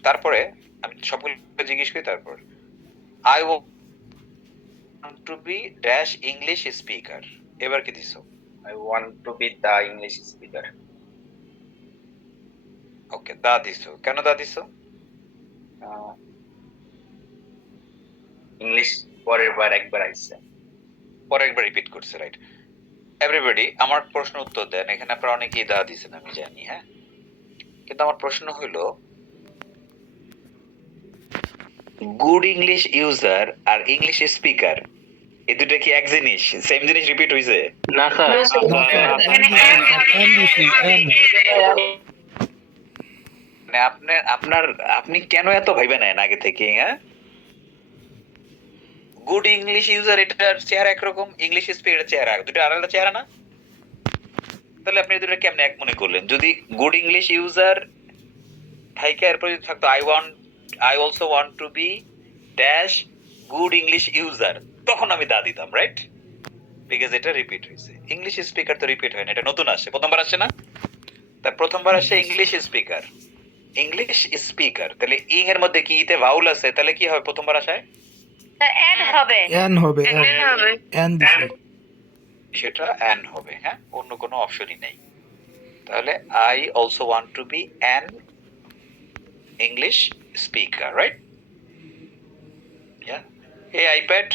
তারপরে আমি সবগুলো জিজ্ঞেস করি, তারপর I want to be dash English speaker, এবার কি দিছো? I want to be the English speaker. ওকে, দা দিছো। কেন দা দিছো? ইংলিশ পরের বার একবার আইছে, পরে একবার রিপিট করছে, রাইট? এভরিবডি আমার প্রশ্ন উত্তর দেন। এখানে আপনারা অনেকেই দা দিছেন আমি জানি, হ্যাঁ, কিন্তু আমার প্রশ্ন হলো গুড ইংলিশ ইউজার আর ইংলিশ স্পিকার এই দুটো কি এক জিনিস, সেম জিনিস রিপিট হইছে? না স্যার মানে আপনি কেন এত ভাইবে নেন আগে থেকে? হ্যাঁ, গুড ইংলিশ ইউজার এটার চেহারা একরকম, ইংলিশ স্পিকারের চেহারা, দুটো আলাদা চেহারা না? তাহলে আপনি দুটো কেমনে এক মনে করলেন? যদি গুড ইংলিশ ইউজার থাইকা এরপর যদি থাকতো I also want to be dash good English user, তখন আমি দা দিতাম, রাইট? বিকজ এটা রিপিট হয়েছে। ইংলিশ স্পিকার তো রিপিট হয় না, এটা নতুন আসছে, প্রথমবার আসছে না? তা প্রথমবার আসছে ইংলিশ স্পিকার, ইংলিশ স্পিকার, তাহলে ইং এর মধ্যে কি ইতে ভাউল আছে, তাহলে কি হবে প্রথমবার আসায়? স্যার অ্যাড হবে এন হবে অ্যাড হবে এন দিছে সেটা অ্যান হবে, হ্যাঁ, অন্য কোনো অপশনই নেই। তাহলে I also want to be an English speaker, right? এই আইপ্যাড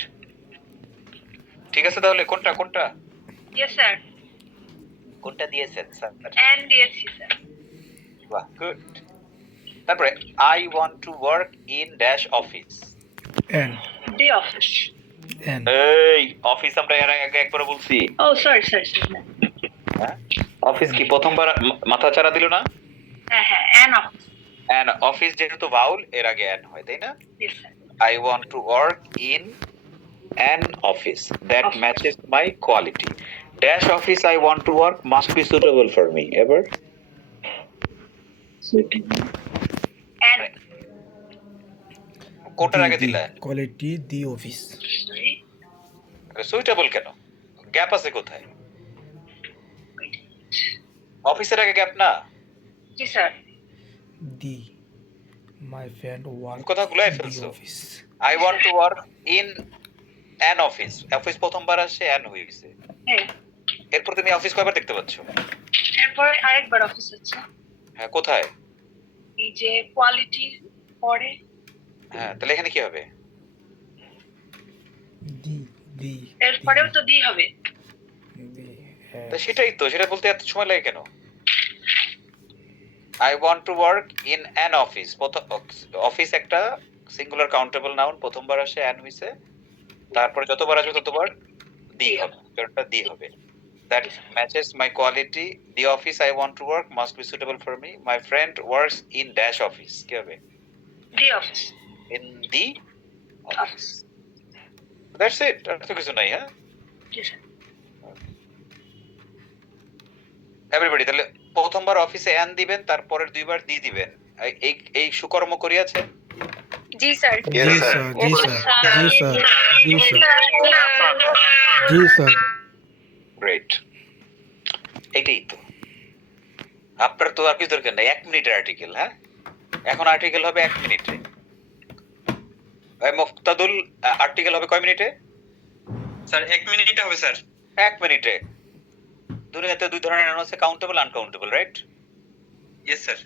ঠিক আছে, তাহলে কোনটা কোনটা ইয়েস স্যার কোনটা দিয়েছেন স্যার? অ্যান্ড দিয়েছি স্যার বাহ, গুড। তারপরে I want to work in dash office. N the office N এই অফিস আমরা এর আগে একবার বলছি, ও সরি সরি হ্যাঁ? অফিস কি প্রথমবার মাথা চারা দিল না? হ্যাঁ হ্যাঁ অ্যান অফিস অ্যান অফিস যেহেতু বাউল, এর আগে অ্যান হয়, তাই না? Yes sir I want to work in an office that matches my quality. Dash office I want to work must be suitable for me. Ever? An কোটার আগে দিলা কোয়ালিটি দি অফিস সুইটেবল কেন? গ্যাপ আছে কোথায়? অফিসের আগে গ্যাপ না? জি sir the my friend work কথা গুলাই দি ফেলছো। Office I want to work in an office. Office প্রথমবার আসে অ্যান হয়েছে, হ্যাঁ এরপর তুমি অফিস কয়বার দেখতে পাচ্ছ? এরপর আরেকবার অফিস আছে হ্যাঁ, কোথায়? এই যে কোয়ালিটি পরে হ্যাঁ, তাহলে এখানে কি হবে? দি দি এরপরেও তো দি হবে দি তা সেটাই তো, সেটা বলতে এত সময় লাগে কেন? I want to work in an office, office একটা সিঙ্গুলার কাউন্টেবল নাউন, প্রথমবার আসে অ্যান হইছে, তারপরে যতবার আসবে ততবার দি হবে, কারণটা দি হবে। That matches my quality, the office I want to work must be suitable for me, my friend works in dash office, কি হবে? The office in the office. Office that's it, আর তো কিছু নাই। হ্যাঁ, জি স্যার এভরিবডি তাহলে প্রথমবার অফিসে অ্যান দিবেন, তারপরের দুইবার দি দিবেন। এই এই সুকর্ম করিয়াছে? জি স্যার জি স্যার জি স্যার জি স্যার জি স্যার জি স্যার গ্রেট, এটাই তো আপনার তো আর কিছু দরকার নেই, 1 মিনিটের আর্টিকেল। হ্যাঁ, এখন আর্টিকেল হবে 1 মিনিটে। মুক্তাদুল, আর্টিকেল হবে কয় মিনিটে? স্যার 1 মিনিট হবে স্যার। 1 মিনিটে। দুনিয়াতে দুই ধরনের নাউন আছে, countable, uncountable, right? Yes sir.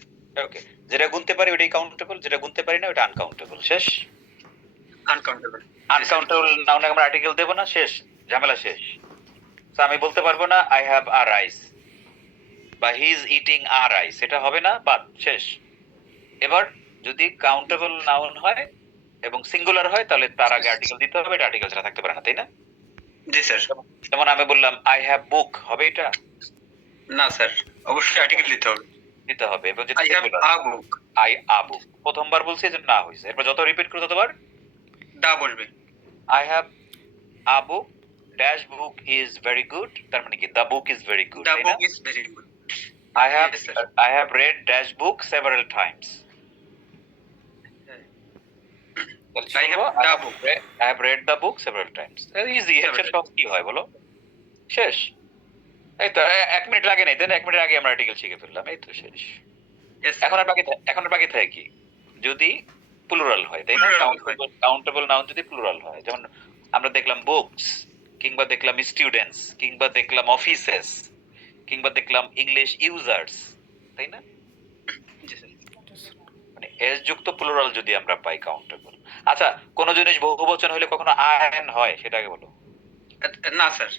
Okay, যেটা গুনতে পারি ওটাই কাউন্টেবল, যেটা গুনতে পারি না ওটা আনকাউন্টেবল। শেষ। আনকাউন্টেবল। আনকাউন্টেবল নাউনে আমরা আর্টিকেল দেব না, শেষ, ঝামেলা শেষ। তো আমি বলতে পারবো না আই হ্যাভ আ রাইস বা he is eating a rice, এটা হবে না, বাদ, শেষ। এবার যদি কাউন্টেবল নাউন হয় এবং সিঙ্গুলার হয় তাহলে তার আগে আর্টিকেল দিতে হবে, এটা আর্টিকেল ছাড়া থাকতে পারে না, তাই না? জি স্যার। যেমন আমি বললাম আই হ্যাভ বুক, হবে এটা? না স্যার, অবশ্যই আর্টিকেল দিতে হবে। দিতে হবে। এবং I have a book, I a book প্রথমবার বলছি যে না হইছে, এরপর যত রিপিট করব ততবার দা বলবে। I have a book dash book is very good, তার মানে কি দা বুক ইজ ভেরি গুড, দা তাই না? Book is very good. Yes, sir. I have read dash book several times. I have the book. I have read the book several times. Easy, Several সব কি হয় বলো? শেষ। এই তো 1 মিনিট লাগে নাই, দেন 1 মিনিট আগে আমরা আর্টিকেল শিখে ফেললাম, এই তো শেষ। Yes, sir. এখন আর বাকি থাকে কি? যদি প্লুরাল হয়, তাই না? Plural হয়। কাউন্টেবল নাউন যদি প্লুরাল হয়, যেমন আমরা দেখলাম বুকস, কিংবা দেখলাম স্টুডেন্টস, কিংবা দেখলাম অফিসেস, কিংবা দেখলাম ইংলিশ ইউজার্স, তাই না? জি স্যার। মানে এস যুক্ত প্লুরাল যদি আমরা পাই কাউন্টেবল। আচ্ছা, কোন জিনিস বহুবচন হলে কখনো আয়ন হয় সেটা আগে বলো। না স্যার।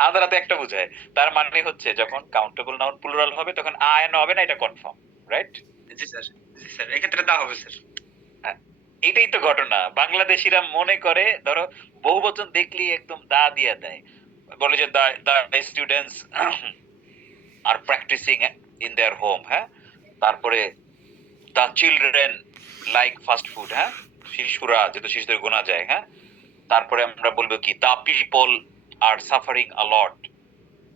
আলাদা আলাদা একটা বোঝায়, তার মানে হচ্ছে যখন কাউন্টেবল নাউন প্লুরাল হবে তখন আয়ন হবে না, এটা কনফার্ম, রাইট? জি স্যার। জি স্যার, এক্ষেত্রে দা হবে স্যার। এটাই তো ঘটনা। বাংলাদেশিরা মনে করে ধরো বহুবচন দেখলি একদম দা দিয়ে দেয়, বলে যে the students are practicing in their home, হ্যাঁ, তারপরে the children like fast food, হ্যাঁ, শিশুরা যেহেতু শিশুদের গোনা যায়, হ্যাঁ, তারপরে আমরা বলবো কি the people are suffering a lot,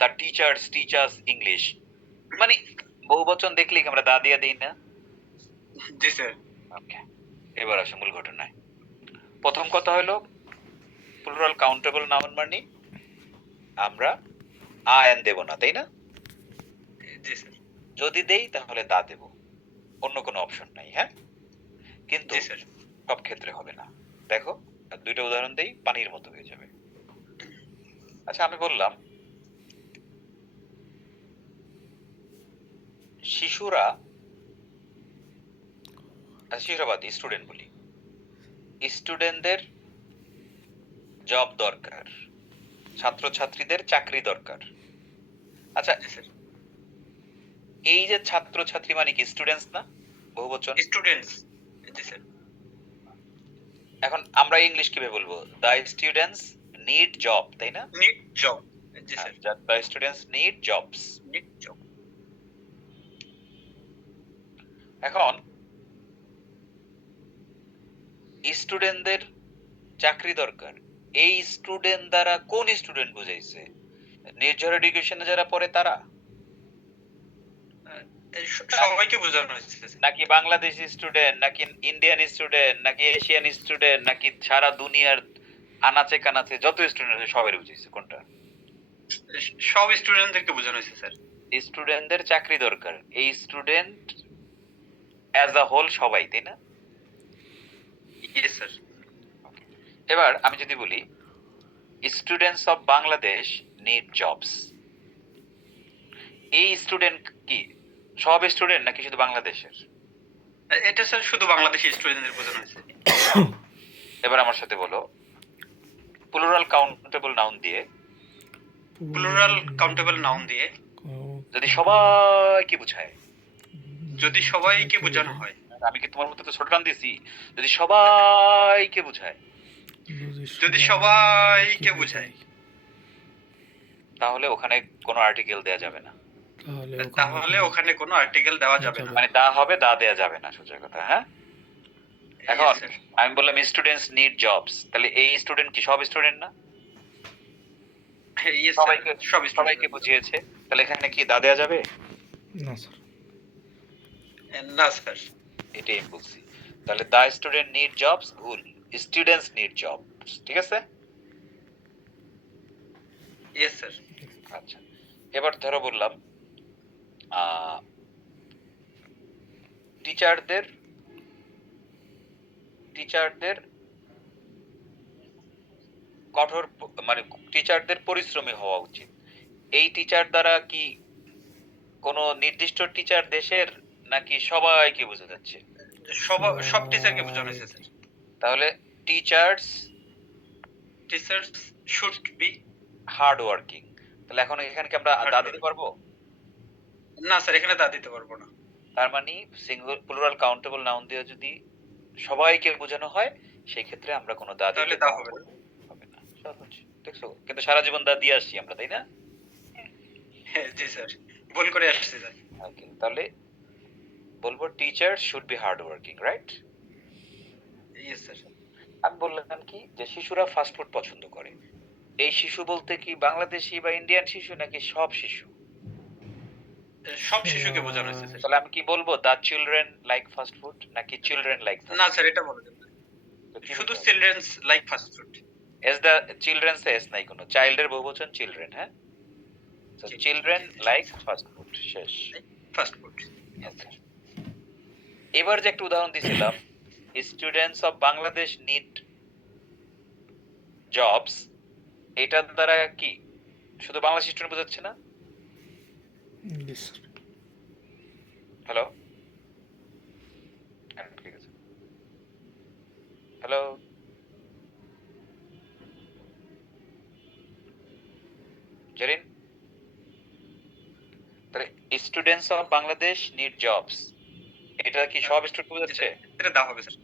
the teachers teach us English. মানে বহুবচন দেখলি আমরা দা দিয়ে দিই না? জি স্যার। ওকে, এবার আসে মূল ঘটনায়। প্রথম কথা হলো প্লুরাল কাউন্টেবল নাউন মানে আমরা আয়ন দেব না, তাই না? জি স্যার। যদি দেই তাহলে দা দেব, অন্য কোনো অপশন নাই। হ্যাঁ, কিন্তু জি স্যার। সব ক্ষেত্রে হবে না। দেখো দুইটা উদাহরণ দেই, পানির মতো হয়ে যাবে। আচ্ছা, আমি বললাম শিশুরা, শিশুরা বাদ স্টুডেন্ট বলি, স্টুডেন্টদের জব দরকার, ছাত্রছাত্রীদের চাকরি দরকার। আচ্ছা, জি স্যার। এই যে ছাত্রছাত্রী মানে কি স্টুডেন্টস না, বহুবচন? স্টুডেন্টস। জি স্যার। এখন আমরা ইংলিশ কিভাবে বলবো? দ্য স্টুডেন্টস নিড জব, তাই না? Need job. G sir. The students need jobs. Need job. এখন স্টুডেন্টদের চাকরি দরকার, এই স্টুডেন্ট দ্বারা কোন স্টুডেন্ট বুঝাইছে? নির্ঝর এডুকেশনে যারা পড়ে তারা, সবাইকে বোঝানো হয়েছে স্যার। নাকি বাংলাদেশি স্টুডেন্ট, নাকি ইন্ডিয়ান স্টুডেন্ট, নাকি এশিয়ান স্টুডেন্ট, নাকি সারা দুনিয়ার আনাচে কানাচে যত স্টুডেন্ট আছে সবাই বুঝাইছে? কোনটা? সব স্টুডেন্টদেরকে বোঝানো হয়েছে স্যার। স্টুডেন্টদের চাকরি দরকার, এই স্টুডেন্ট অ্যাজ আ হোল সবাই, তাই না? Yes sir. এবার আমি যদি বলি students of Bangladesh need jobs, এই স্টুডেন্ট কি সব স্টুডেন্ট নাকি শুধু বাংলাদেশের? এটা স্যার শুধু বাংলাদেশি স্টুডেন্টদের বোঝানো হয়েছে। এবার আমার সাথে বলো প্লুরাল কাউন্টেবল নাউন দিয়ে, প্লুরাল কাউন্টেবল নাউন দিয়ে যদি সবাইকে বুঝায়, যদি সবাইকে বোঝানো হয়, আমি কি তোমার মতো তো ছোট টান দিছি? যদি সবাইকে বুঝায়, যদি সবাইকে বোঝায়, তাহলে ওখানে কোনো আর্টিকেল দেয়া যাবে না। তাহলে ওখানে কোনো আর্টিকেল দেওয়া যাবে না। মানে দা হবে, দা দেয়া যাবে না, সোজা কথা। হ্যাঁ, এখন Yes, sir. আমি বললাম স্টুডেন্টস নিড জবস, তাহলে এই স্টুডেন্ট কি সব স্টুডেন্ট না? Yes, sir. সবাইকে সব সবাইকে স্টুডেন্ট বুঝিয়েছে, তাহলে এখানে কি দা দেয়া যাবে? না স্যার, না স্যার। এটাই আমি বলছি। তাহলে দা স্টুডেন্ট নিড জবস ভুল, স্টুডেন্টস নিড জবস, ঠিক আছে? Yes sir. আচ্ছা, এবার ধরো বললাম টিচারদের কঠোর মানে টিচারদের পরিশ্রমী হওয়া উচিত, এই টিচার দ্বারা কি কোনো নির্দিষ্ট টিচার দেশের নাকি সবাইকে বোঝা যাচ্ছে? সব টিচারকে বোঝানো হয়েছে স্যার। তাহলে teachers teachers should be. Hard working, তাহলে এখন এখানে কি আমরা দা দিতে পারবো? না স্যার, এখানে তা দিতে পারবো না। তার মানে সিঙ্গুলার প্লুরাল কাউন্টেবল নাউন দিয়ে যদি সবাইকে বোঝানো হয় সেই ক্ষেত্রে আমরা কোনো দা তাহলে দিতে তা পারবো হবে না। হবে না। সহজ, দেখছো? কিন্তু সারা জীবন দা দিয়ে আসছি আমরা, তাই না? হ্যাঁ, জি স্যার, ভুল করে আসছে স্যার। Okay, তাহলে বলবো teacher should be hard working, right? Yes sir. আমি বললাম কি যে শিশুরা ফাস্ট ফুড পছন্দ করে, এই শিশু বলতে কি বাংলাদেশি বা ইন্ডিয়ান শিশু নাকি সব শিশু? সব শিশুকে বোঝানো হয়েছে স্যার। তাহলে আমি কি বলবো the children like fast food নাকি চিলড্রেন লাইক? না স্যার, এটা বলা যাবে না। শুধু childrens like fast food. S the children s নাই কোনো, চাইল্ডের বহুবচন চিলড্রেন। হ্যাঁ, so children like fast food, শেষ। Fast food. এবার যে একটা উদাহরণ দিছিলাম students of Bangladesh need jobs, এটার দ্বারা কি শুধু বাংলাদেশ স্টুডেন্ট বোঝাচ্ছে না? Yes, sir. হ্যালো, ঠিক আছে, হ্যালো, জেরিন, তাহলে students of Bangladesh need jobs, এটা কি সব স্টুডেন্ট বোঝাচ্ছে? এটা দা হবে স্যার।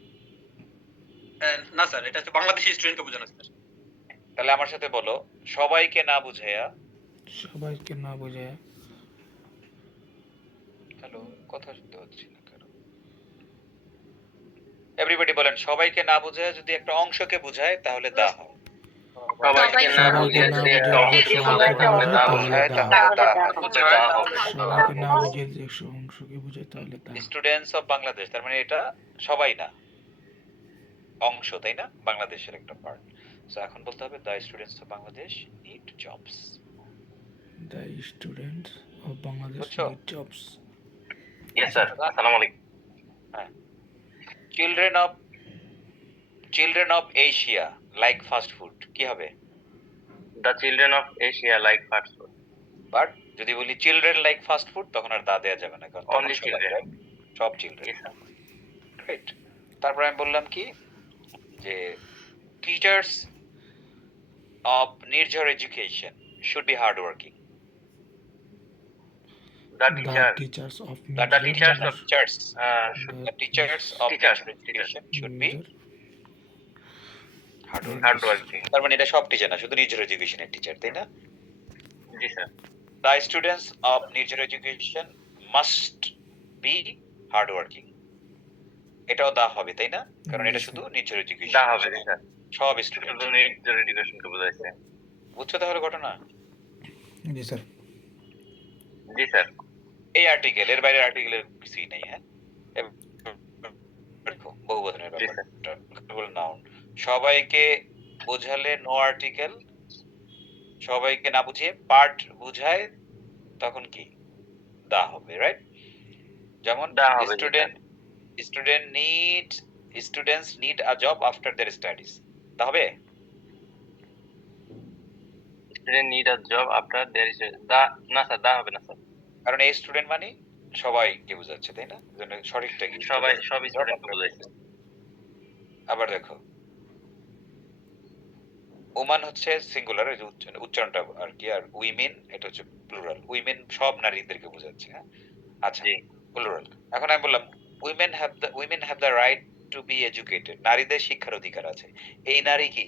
না স্যার, এটা হচ্ছে বাংলাদেশি স্টুডেন্টকে বোঝানো স্যার। তাহলে আমার সাথে বলো সবাইকে না বুঝাইয়া, সবাইকে না বোঝায় হ্যালো, কথা শুনতে পাচ্ছি না কেন? এভরিবডি বলেন সবাইকে না বুঝায় যদি একটা অংশকে বুঝায় তাহলে দা হয়। সবাইকে না সবাইকে না বুঝিয়ে সবাইকে না বুঝিয়ে যে অংশকে বোঝায় তাহলে তা। স্টুডেন্টস অফ বাংলাদেশ, তার মানে এটা সবাই না, অংশ, তাই না? বাংলাদেশের একটা পার্ট। সো এখন বলতে হবে the students of Bangladesh need jobs. The students of Bangladesh বুঝছো? need jobs. Yes sir. আসসালামু আলাইকুম। Children of children of Asia like fast food কি হবে? The children of Asia like fast food. But যদি বলি চিলড্রেন লাইক ফাস্ট ফুড তখন আর দা দেওয়া যাবে না, কারণ তখন Only সবাই, children. right? সব চিলড্রেন, Yes, sir. রাইট। তারপর আমি বললাম কি যে teachers of Nirjhar education should be hard working. The The teacher. teachers of The teachers of teachers uh, the teachers of Teachers. Nirjhar education should be hard working. hard working. তার মানে এটা সব টিচার না, শুধু নির্ঝর এডুকেশনের টিচার, তাই না? Yes, sir. The students of Nirjhar education must be hard working. এটাও দা হবে, তাই না? কারণ এটা শুধু নির্ঝর এডুকেশন, দা হবে, জি স্যার। সব স্টুডেন্ট। শুধু নির্ঝর এডুকেশনকে বোঝাইছে। বুঝছো তাহলে ঘটনা? জি স্যার। জি স্যার। এই আর্টিকেল, এর বাইরে আর্টিকেলের কিছুই নেই, হ্যাঁ? দেখো বহুবচনের জি ব্যাপার, নাউন সবাইকে বোঝালে নো আর্টিকেল, সবাইকে না বুঝিয়ে পার্ট বুঝায় তখন কি দা হবে, রাইট? যেমন দা হবে, জি students need a job after their studies, তা হবে? Student need a job after there is the না স্যার, দা হবে না স্যার। কারণ এই স্টুডেন্ট মানে সবাইকে বোঝাচ্ছে, তাই না? জন্য সঠিকটা কি? সব স্টুডেন্টকে বোঝাইছে। আবার দেখো ওমান হচ্ছে সিঙ্গুলার, এই যে উচ্চারণটা আর কি, আর উইমেন এটা হচ্ছে প্লুরাল, উইমেন সব নারীদেরকে বোঝাচ্ছে, হ্যাঁ? আচ্ছা, জি। প্লুরাল। এখন আমি বললাম women have the right to be educated, নারীদের শিক্ষার অধিকার আছে। এই নারী কি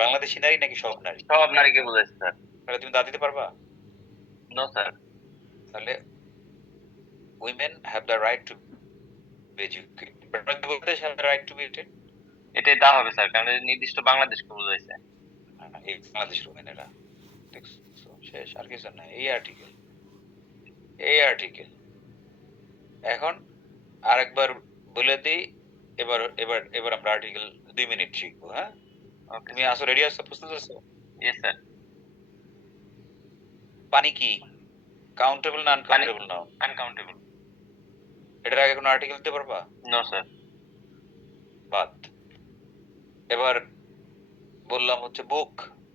বাংলাদেশী নারী নাকি সব নারী? সব নারীকে বোঝাইছে স্যার। তাহলে তুমি দা দিতে পারবা? No sir. তাহলে women have the right to be educated, Bangladesh have the right to be educated, এটাই দা হবে স্যার, কারণ এটা নির্দিষ্ট বাংলাদেশকে বোঝাইছে। এই বাংলাদেশের উইমেনেরা, দেখছো? শেষ, আর কিছু না, এই আর্টিকেল, এই আর্টিকেল। এখন আরেকবার বলে দিই, এবার এবার এবার আমরা আর্টিকেল 2 মিনিট শিখবো, হ্যাঁ? ওকে, তুমি আসো, রেডি আছো, প্রস্তুত আছো? Yes sir. পানি কি কাউন্টেবল না আনকাউন্টেবল নাউন? আনকাউন্টেবল। এটার আগে কোনো আর্টিকেল দিতে পারবা? No sir. বাদ। এবার বললাম হচ্ছে বুক,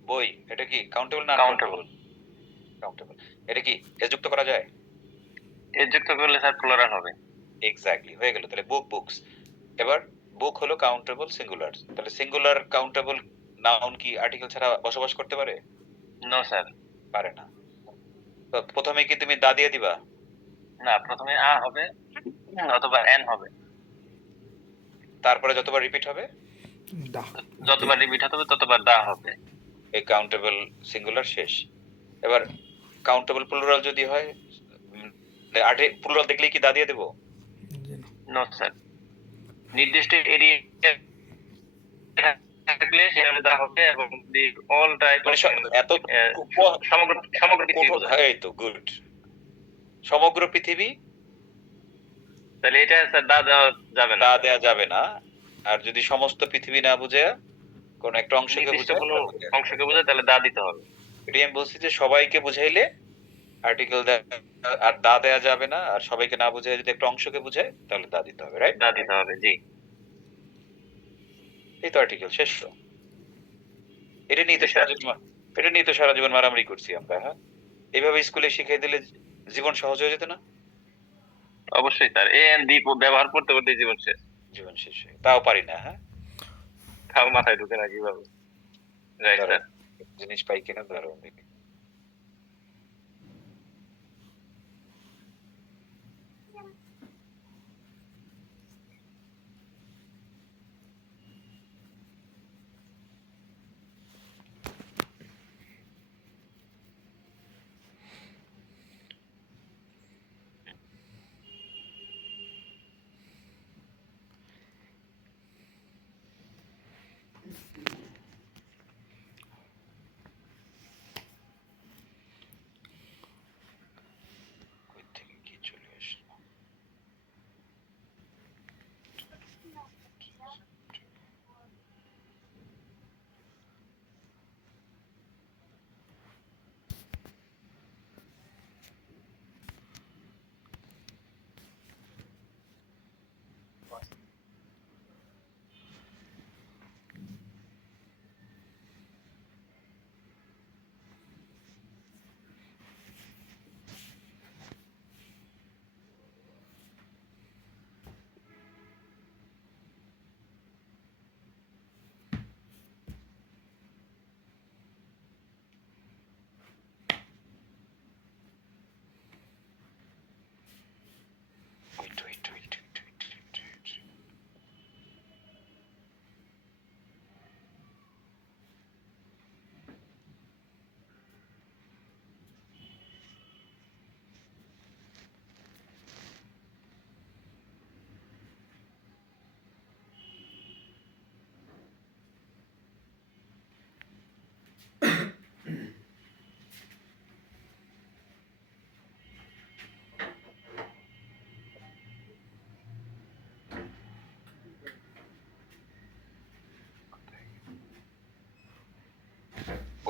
বই, এটা কি কাউন্টেবল না কাউন্টেবল। কাউন্টেবল। এটা কি এস যুক্ত করা যায়? এর যুক্ত করলে স্যার প্লুরাল হবে। এক্স্যাক্টলি, হয়ে গেল। তাহলে বুক, বুকস। এবার বুক হলো কাউন্টেবল সিঙ্গুলার, তাহলে সিঙ্গুলার কাউন্টেবল নাউন কি আর্টিকেল ছাড়া বসবাস করতে পারে? No sir. পারে না। তো প্রথমে কি তুমি দা দিয়ে দিবা? না, প্রথমে আ হবে অথবা এন হবে। তারপরে যতবার রিপিট হবে দা। যতবার রিপিট হবে ততবার দা হবে। এই কাউন্টেবল সিঙ্গুলার শেষ। এবার কাউন্টেবল প্লুরাল যদি হয়, প্লুরাল দেখলেই কি দা দিয়ে দেবো? জি না। No sir. নির্দিষ্ট এরিয়া থাকলে সেখানে দা হবে, এবং দি অল টাইপ মানে এত সমগ্র পৃথিবী বোঝায়। এই তো গুড, সমগ্র পৃথিবী, তাহলে এটা স্যার দা দেওয়া যাবে না। দা দেয়া যাবে না। আর যদি সমস্ত পৃথিবী না বুঝে কোন একটা অংশকে নির্দিষ্ট বুঝে, কোনো অংশকে বোঝায় তাহলে দা দিতে হবে। এটাই আমি বলছি যে সবাইকে বুঝাইলে আর্টিকেল আর দা দেয়া যাবে না, আর সবাইকে না বুঝাই যদি একটা অংশকে বুঝায় তাহলে দা দিতে হবে, রাইট? দা দিতে হবে, জি। এই তো আর্টিকেল শেষ। তো এটা নিয়ে তো সারা জীবন মারামারি করছি আমরা, হ্যাঁ? এইভাবে স্কুলে শিখিয়ে দিলে জীবন সহজ হয়ে যেত না? অবশ্যই স্যার, এ এন দি ব্যবহার করতে করতে জীবন শেষ। জীবন শেষ হয়, তাও পারি না, হ্যাঁ? তাও মাথায় ঢুকে না কিভাবে। Right sir. জিনিস পাই কিনা দাঁড়াও দেখি।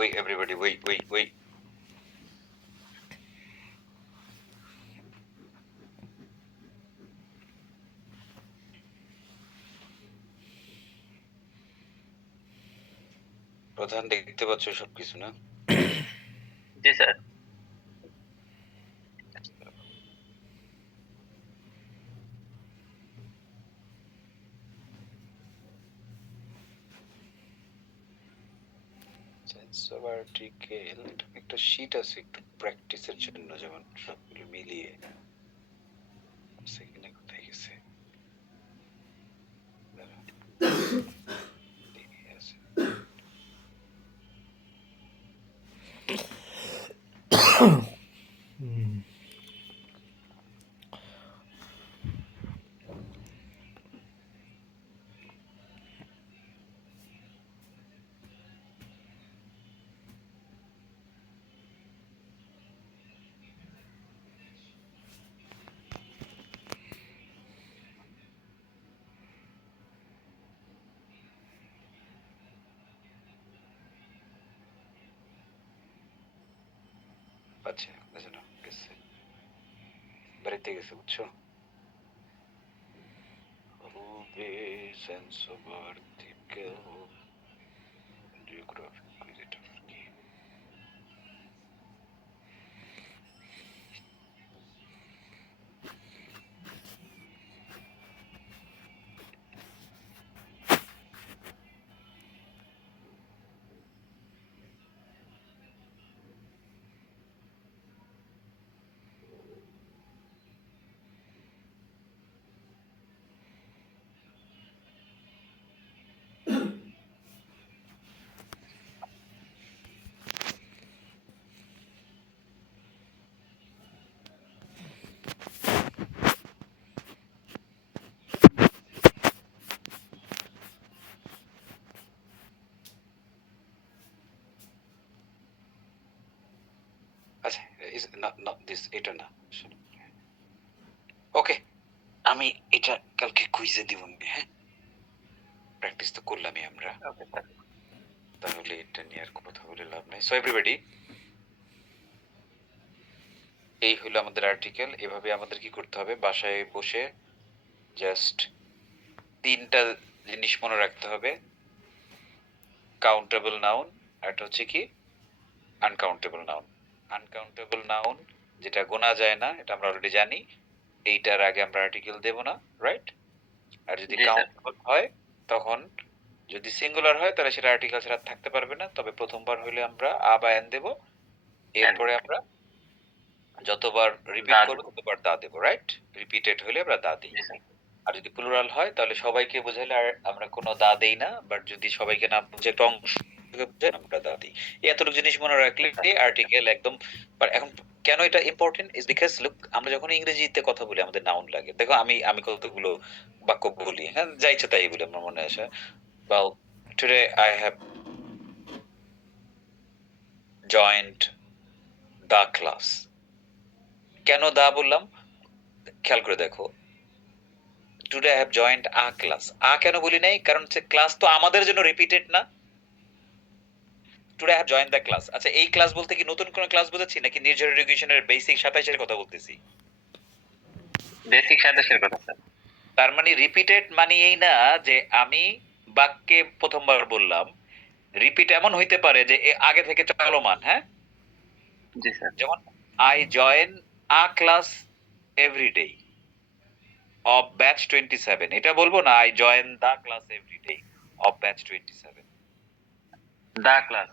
wait, everybody, wait. প্রধান দেখতে পাচ্ছ সবকিছু না? জি স্যার। সেন্স অফ আর্টিকেল একটা শীট আছে একটু প্র্যাকটিসের জন্য, যেমন সবগুলো মিলিয়ে। সেখানে কোথায় গেছে? দাঁড়াও। দেখে আছে। আচ্ছা, বুঝলাম, গেছে, বাড়িতে গেছে, বুঝছো? হবে সেন্স অফ আর্টিকেল জিওগ্রাফি কুইজিটার কি? আচ্ছা, is not this, এটা না। ওকে, আমি এটা কালকে কুইজে দিব, হ্যাঁ? প্র্যাকটিস তো করলামই আমরা, ওকে স্যার। তাহলে এটা নিয়ে আর কথা বলে লাভ নাই। সো এভরিবডি, এই হলো আমাদের আর্টিকেল। এভাবে আমাদের কি করতে হবে, বাসায় বসে জাস্ট 3টা জিনিস মনে রাখতে হবে। কাউন্টেবল নাউন, একটা হচ্ছে কি আনকাউন্টেবল নাউন। আনকাউন্টেবল নাউন যেটা গোনা যায় না, এটা আমরা অলরেডি জানি। এইটার আগে আমরা আর্টিকেল দেব না, রাইট? আর যদি জি, স্যার। কাউন্টেবল হয়, তখন যদি সিঙ্গুলার হয় তাহলে সেটা আর্টিকেল ছাড়া থাকতে পারবে না। তবে প্রথমবার হলে আমরা আ বা এন দেব, এরপরে আমরা যতবার রিপিট দা করব দেব। ততবার দা দেব, রাইট? রিপিটেড হলে আমরা দা দিই। জি স্যার। আর যদি প্লুরাল হয় তাহলে সবাইকে বোঝাইলে আর আমরা কোনো দা দেই না, বাট যদি সবাইকে না বুঝে একটা অংশকে বুঝাই আমরা দা দিই। এই এতটুকু জিনিস মনে রাখলে আর্টিকেল একদম। এখন কেন এটা ইম্পর্টেন্ট ইজ বিকজ লুক, আমরা যখন ইংরেজিতে কথা বলি আমাদের নাউন লাগে। দেখো আমি কতগুলো বাক্য বলি, হ্যাঁ, যা ইচ্ছা তাই বলি, আমার মনে আসে। Well, today I have joined the class. কেন দা বললাম খেয়াল করে দেখো। Today I have joined a class. কেন বলি নাই? কারণ হচ্ছে ক্লাস তো আমাদের জন্য রিপিটেড না। Today I have joined the class. আচ্ছা, এই ক্লাস বলতে কি নতুন কোন ক্লাস বোঝাচ্ছি নাকি নির্ঝর এডুকেশনের বেসিক 27 এর কথা বলতেছি? বেসিক 27 এর কথা স্যার। তার মানে রিপিটেড মানে এই না যে আমি বাক্যে প্রথমবার বললাম। রিপিট এমন হইতে পারে যে আগে থেকে চলমান, হ্যাঁ? জি স্যার। যেমন I join a class every day of batch 27, এটা বলবো না I join the class every day of batch 27। The class.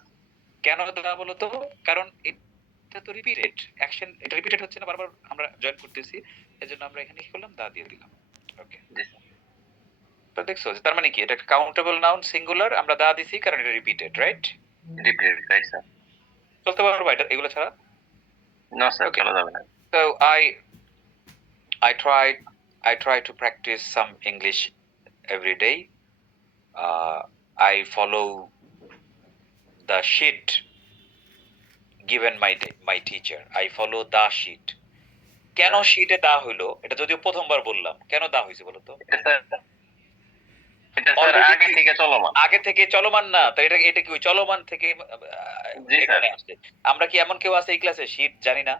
কেন দা বলো তো? কারণ এটা তো রিপিটেড অ্যাকশন, এটা রিপিটেড হচ্ছে না, বারবার আমরা জয়েন করতেছি, এজন্য আমরা এখানে কি করলাম, দা দিয়ে দিলাম। ওকে, জি স্যার। তো দেখছো তার মানে কি, এটা কাউন্টেবল নাউন সিঙ্গুলার, আমরা দা দিছি কারণ এটা repeated, right? Repeat, right sir. চলতে পারবো এটা এগুলো ছাড়া? No sir, Okay. চলা যাবে না। So I try to practice some English every day. I follow the sheet given my teacher. I follow the sheet. কেন শীটে দা হইলো, এটা যদিও প্রথমবার বললাম, কেন দা হইছে বলো তো? এটা স্যার এটা স্যার Already আগে থেকে চলমান। আগে থেকে চলমান না, তো এটা এটা কি ওই চলমান থেকে জি, এখানে স্যার। আসছে? আমরা কি এমন কেউ আছে এই ক্লাসে শীট জানি না?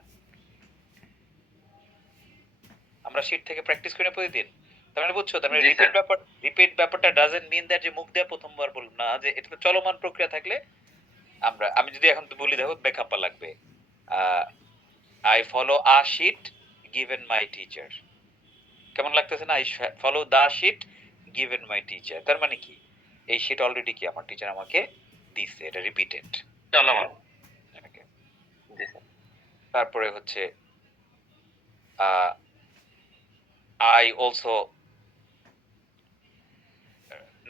আমরা শীট থেকে প্র্যাকটিস করি না প্রতিদিন। তার মানে বুঝছো, তার মানে জি, রিপিট স্যার। ব্যাপারটা ডাজন্ট মিন দ্যাট যে মুখ দিয়ে প্রথমবার বললাম না, যে এটা তো চলমান প্রক্রিয়া থাকলে আমি যদি এখন বলি দেখো ব্যাকআপা লাগবে। I follow a sheet given my teacher. কেমন লাগতেছে না? I follow the sheet given my teacher. তার মানে কি এই শীট অলরেডি কি আমার টিচার আমাকে দিছে, এটা রিপিটেড। চলমান। জি, স্যার। তারপরে হচ্ছে I also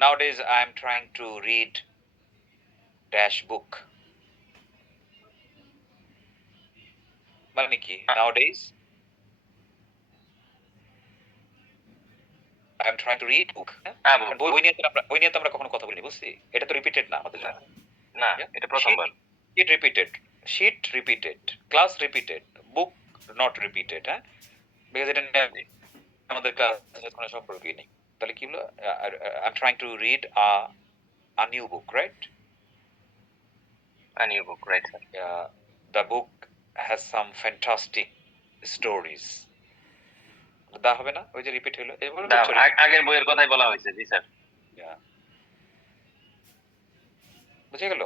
nowadays I am trying to read dash book. মানে কি nowadays I am trying to read book, হ্যাঁ? হ্যাঁ, বলুন। বই নিয়ে তো আমরা কখনো কথা বলিনি, বুঝছি? এটা তো রিপিটেড না আমাদের জন্য। না, এটা প্রথমবার। Sheet repeated, sheet repeated, class repeated, book not repeated, হ্যাঁ? Because এটা নিয়ে আমাদের ক্লাসের কোনো সম্পর্কই নেই। তাহলে কি হলো? I'm trying to read a new book, right? A new book, right, sir. The book has some fantastic stories. দা হবে না? ওই যে রিপিট হলো। এবারে বুঝছো? আগের বইয়ের কথাই বলা হয়েছে। জি, স্যার। Yeah. বুঝে গেল?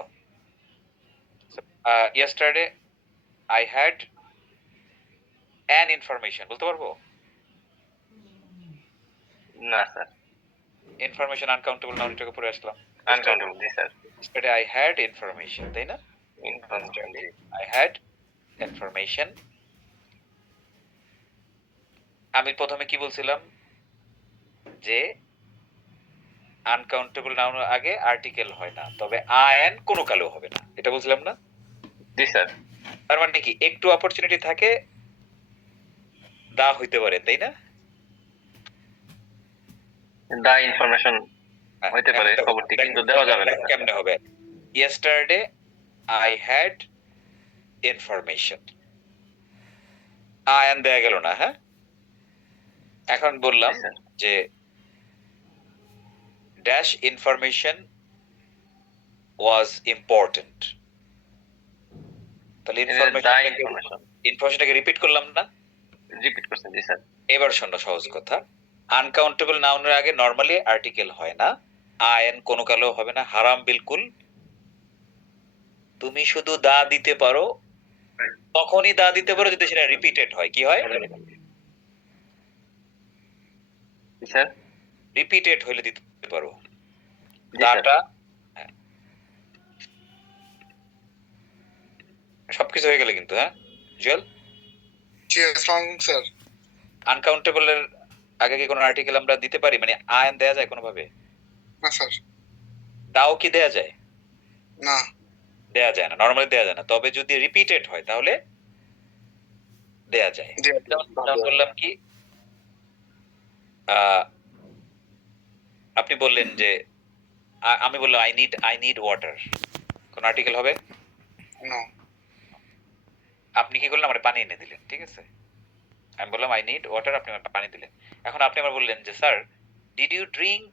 Yesterday I had an information. বলতে পারবো? না, স্যার। Information uncountable noun এটাকে পড়ে আসলাম। আনকাউন্টেবল। জি, sir. Yesterday I had information, তাই না? ইনফরমেশন। জি। I had information. আমি প্রথমে কি বলছিলাম? যে আনকাউন্টেবল নাউন আগে আর্টিকেল হয় না, তবে an কোনো কালেও হবে না। এটা বলছিলাম না? জি, স্যার। তার মানে কি একটু অপরচুনিটি থাকে দা হইতে পারে, তাই না? দা ইনফরমেশন হইতে পারে খবরটি, কিন্তু দেওয়া যাবে না। কেমনে হবে? Yesterday I had information. an দেয়া গেল না, হ্যাঁ? এখন বললাম জি, স্যার। যে dash information was important. তাহলে দা ইনফরমেশন। ইনফরমেশনটাকে রিপিট করলাম না? রিপিট করছেন। জি, স্যার। এবার শোনো সহজ কথা। আনকাউন্টেবল নাউনের আগে নরমালি আর্টিকেল হয় না, an কোনো কালেও হবে না, হারাম বিলকুল। তুমি শুধু দা দিতে পারো, তখনই দা দিতে পারো যদি সেটা রিপিটেড হয়। কি হয়? জি, স্যার। রিপিটেড হইলে দিতে পারো জি, স্যার। দাটা। হ্যাঁ। সবকিছু হয়ে গেলে কিন্তু, হ্যাঁ জুয়েল, জি আসসালামু আলাইকুম স্যার। আনকাউন্টেবল এর আগে কি কোনো আর্টিকেল আমরা দিতে পারি? মানে আন দেয়া যায় কোনো ভাবে? না স্যার। দাও কি দেয়া যায়? না। দেয়া যায় না, নরমালি দেয়া যায় না। তবে যদি রিপিটেড হয় তাহলে দেয়া যায়। যেমন বললাম কি আপনি বললেন যে আমি বললাম আই নিড ওয়াটার, কোন আর্টিকেল হবে? নো। আপনি কি করলেন? আমার পানি এনে দিলেন, ঠিক আছে? আমি বললাম আই নিড ওয়াটার, আপনি আমার পানি দিলেন। এখন আপনি আমার বললেন যে sir did you drink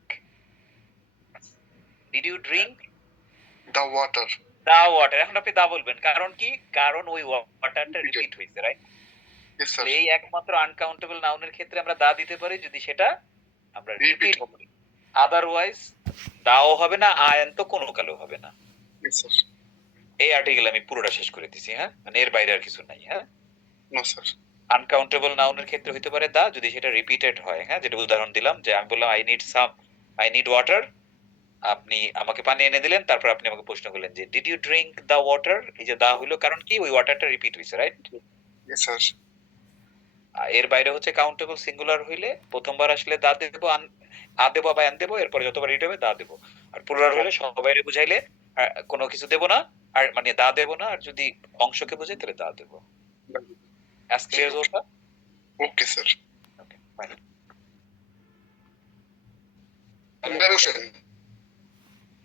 the water. The water. এখন আপনি দা বলবেন, কারণ কি? কারণ ওই ওয়াটারটা রিপিট হয়েছে, রাইট? Yes sir. এই একমাত্র আনকাউন্টেবল নাউনের ক্ষেত্রে আমরা দা দিতে পারি যদি সেটা আমরা রিপিট করি। আদারওয়াইজ দাও হবে না, আয়ন তো কোনো কালেও হবে না। Yes sir. এই আর্টিকেল আমি পুরোটা শেষ করে দিছি, হ্যাঁ? মানে এর বাইরে আর কিছু নাই, হ্যাঁ? No sir. আনকাউন্টেবল নাউনের ক্ষেত্রে হতে পারে দা যদি সেটা রিপিটেড হয়, হ্যাঁ? যেটা উদাহরণ দিলাম, যে আমি বললাম আই নিড ওয়াটার, আপনি আমাকে পানি এনে দিলেন, তারপর আপনি আমাকে প্রশ্ন করলেন যে did you drink the water. এই যে দা হইলো কারণ কি ওই ওয়াটারটা রিপিট হইছে, রাইট? Yes sir. এর বাইরে হচ্ছে কাউন্টেবল সিঙ্গুলার হইলে প্রথমবার আসলে দা দেব, আ দেব বা আন দেব, এরপরে যতবার রিড হবে দা দেব। আর প্লুরাল হলে সবাইরে বুঝাইলে কোনো কিছু দেব না, আর মানে দা দেব না, আর যদি অংশকে বোঝাই তাহলে দা দেব। অ্যাজ ক্লিয়ার ওটা? Okay sir. Okay fine.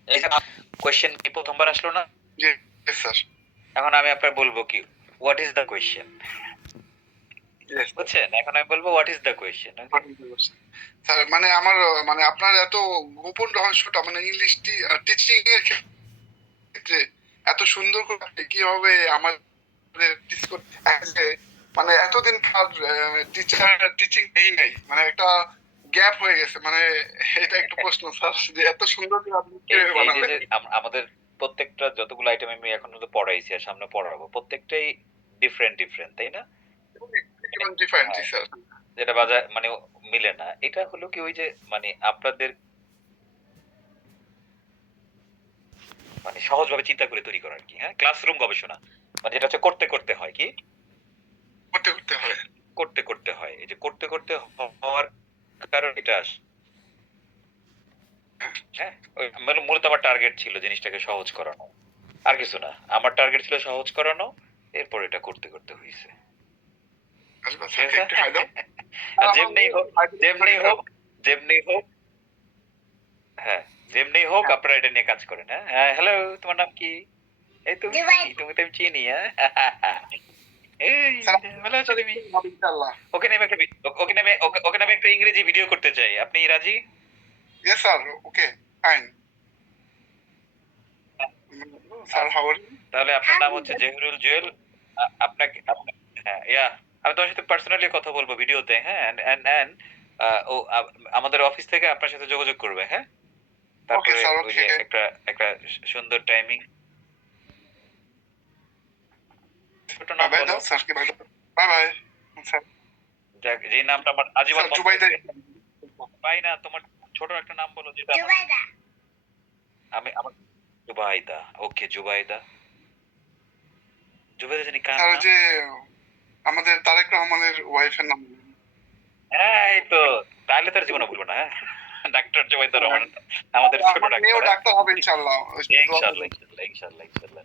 এখানে কোশ্চেন কি প্রথমবার আসলো না? Yes sir. এখন আমি আপনাকে বলবো কি what is the question? Yes, sir. বুঝছেন? এখন আমি বলবো what is the question? Sir মানে আমার মানে আপনার এত গোপন রহস্যটা মানে ইংলিশ টিচিং এর ক্ষেত্রে এত সুন্দর করে আপনি কিভাবে আমাদের টিচ করতে আছে, মানে এতদিন টিচার টিচিং নেই নাই, মানে একটা গ্যাপ হয়ে গেছে, মানে এটা একটা প্রশ্ন স্যার যে এত সুন্দর করে আপনি কিভাবে এই যে বানালেন? যে আমাদের প্রত্যেকটা যতগুলো আইটেম আমি এখন পর্যন্ত পড়াইছি আর সামনে পড়াবো প্রত্যেকটাই ডিফারেন্ট, তাই না? ডিফারেন্ট হ্যাঁ। স্যার। যেটা বাজার মানে মিলে না। এটা হলো কি ওই যে মানে আপনাদের মানে সহজভাবে চিন্তা করে তৈরি করা আরকি, হ্যাঁ? ক্লাসরুম গবেষণা। মানে যেটা হচ্ছে করতে হয় কি? করতে হয়। করতে হয়। এই যে করতে হওয়ার কারণে এটা হ্যাঁ? ওই মানে মূলত আমার টার্গেট ছিল জিনিসটাকে সহজ করানো। আর কিছু না। আমার টার্গেট ছিল সহজ করানো। এরপর এটা করতে হইছে। আসলে ঠিক স্যার আছে? একটু হাই দাও। আর যেমনি হোক হ্যাঁ, যেমনি হোক আপনারা এটা নিয়ে কাজ করেন, হ্যাঁ? হ্যাঁ, হ্যালো তোমার নাম কি? এই তুমি তুমি তো আমি চিনি, হ্যাঁ? এই ভালো আছো তুমি? ইনশাআল্লাহ। ওকে নামে একটা ওকে নামে একটা ইংরেজি ভিডিও করতে চাই। আপনি রাজি? Yes sir, okay, fine. Sir, how are you? তাহলে আপনার নাম হচ্ছে জহিরুল জুয়েল। হ্যাঁ, আমি তোমার সাথে পার্সোনালি কথা বলবো ভিডিওতে, হ্যাঁ? এন্ড আমাদের অফিস থেকে আপনার সাথে যোগাযোগ করবে, হ্যাঁ? তারপরে sir, ওই যে okay. একটা সুন্দর টাইমিং। ছোট নাম Bye bye বলো। দাও স্যারকে, bye bye. Bye bye. Sir, যাক, যে নামটা আমার আজীবন স্যার মনে জুবাইদা। থাকবে। পাই না তোমার ছোট একটা নাম বলো যেটা আমার জুবাইদা। ওকে জুবাইদা। জুবাইদা জানি কার স্যার নাম? যে আমাদের তারেক রহমানের ওয়াইফের নাম। হ্যাঁ, এই তো। তাহলে তার জীবনে ভুলবো না, হ্যাঁ? ডাক্তার জুবাইদা রহমান আমাদের ছোট আমার মেয়েও ডাক্তার। ডাক্তার হবে ইনশাআল্লাহ। ইনশাআল্লাহ।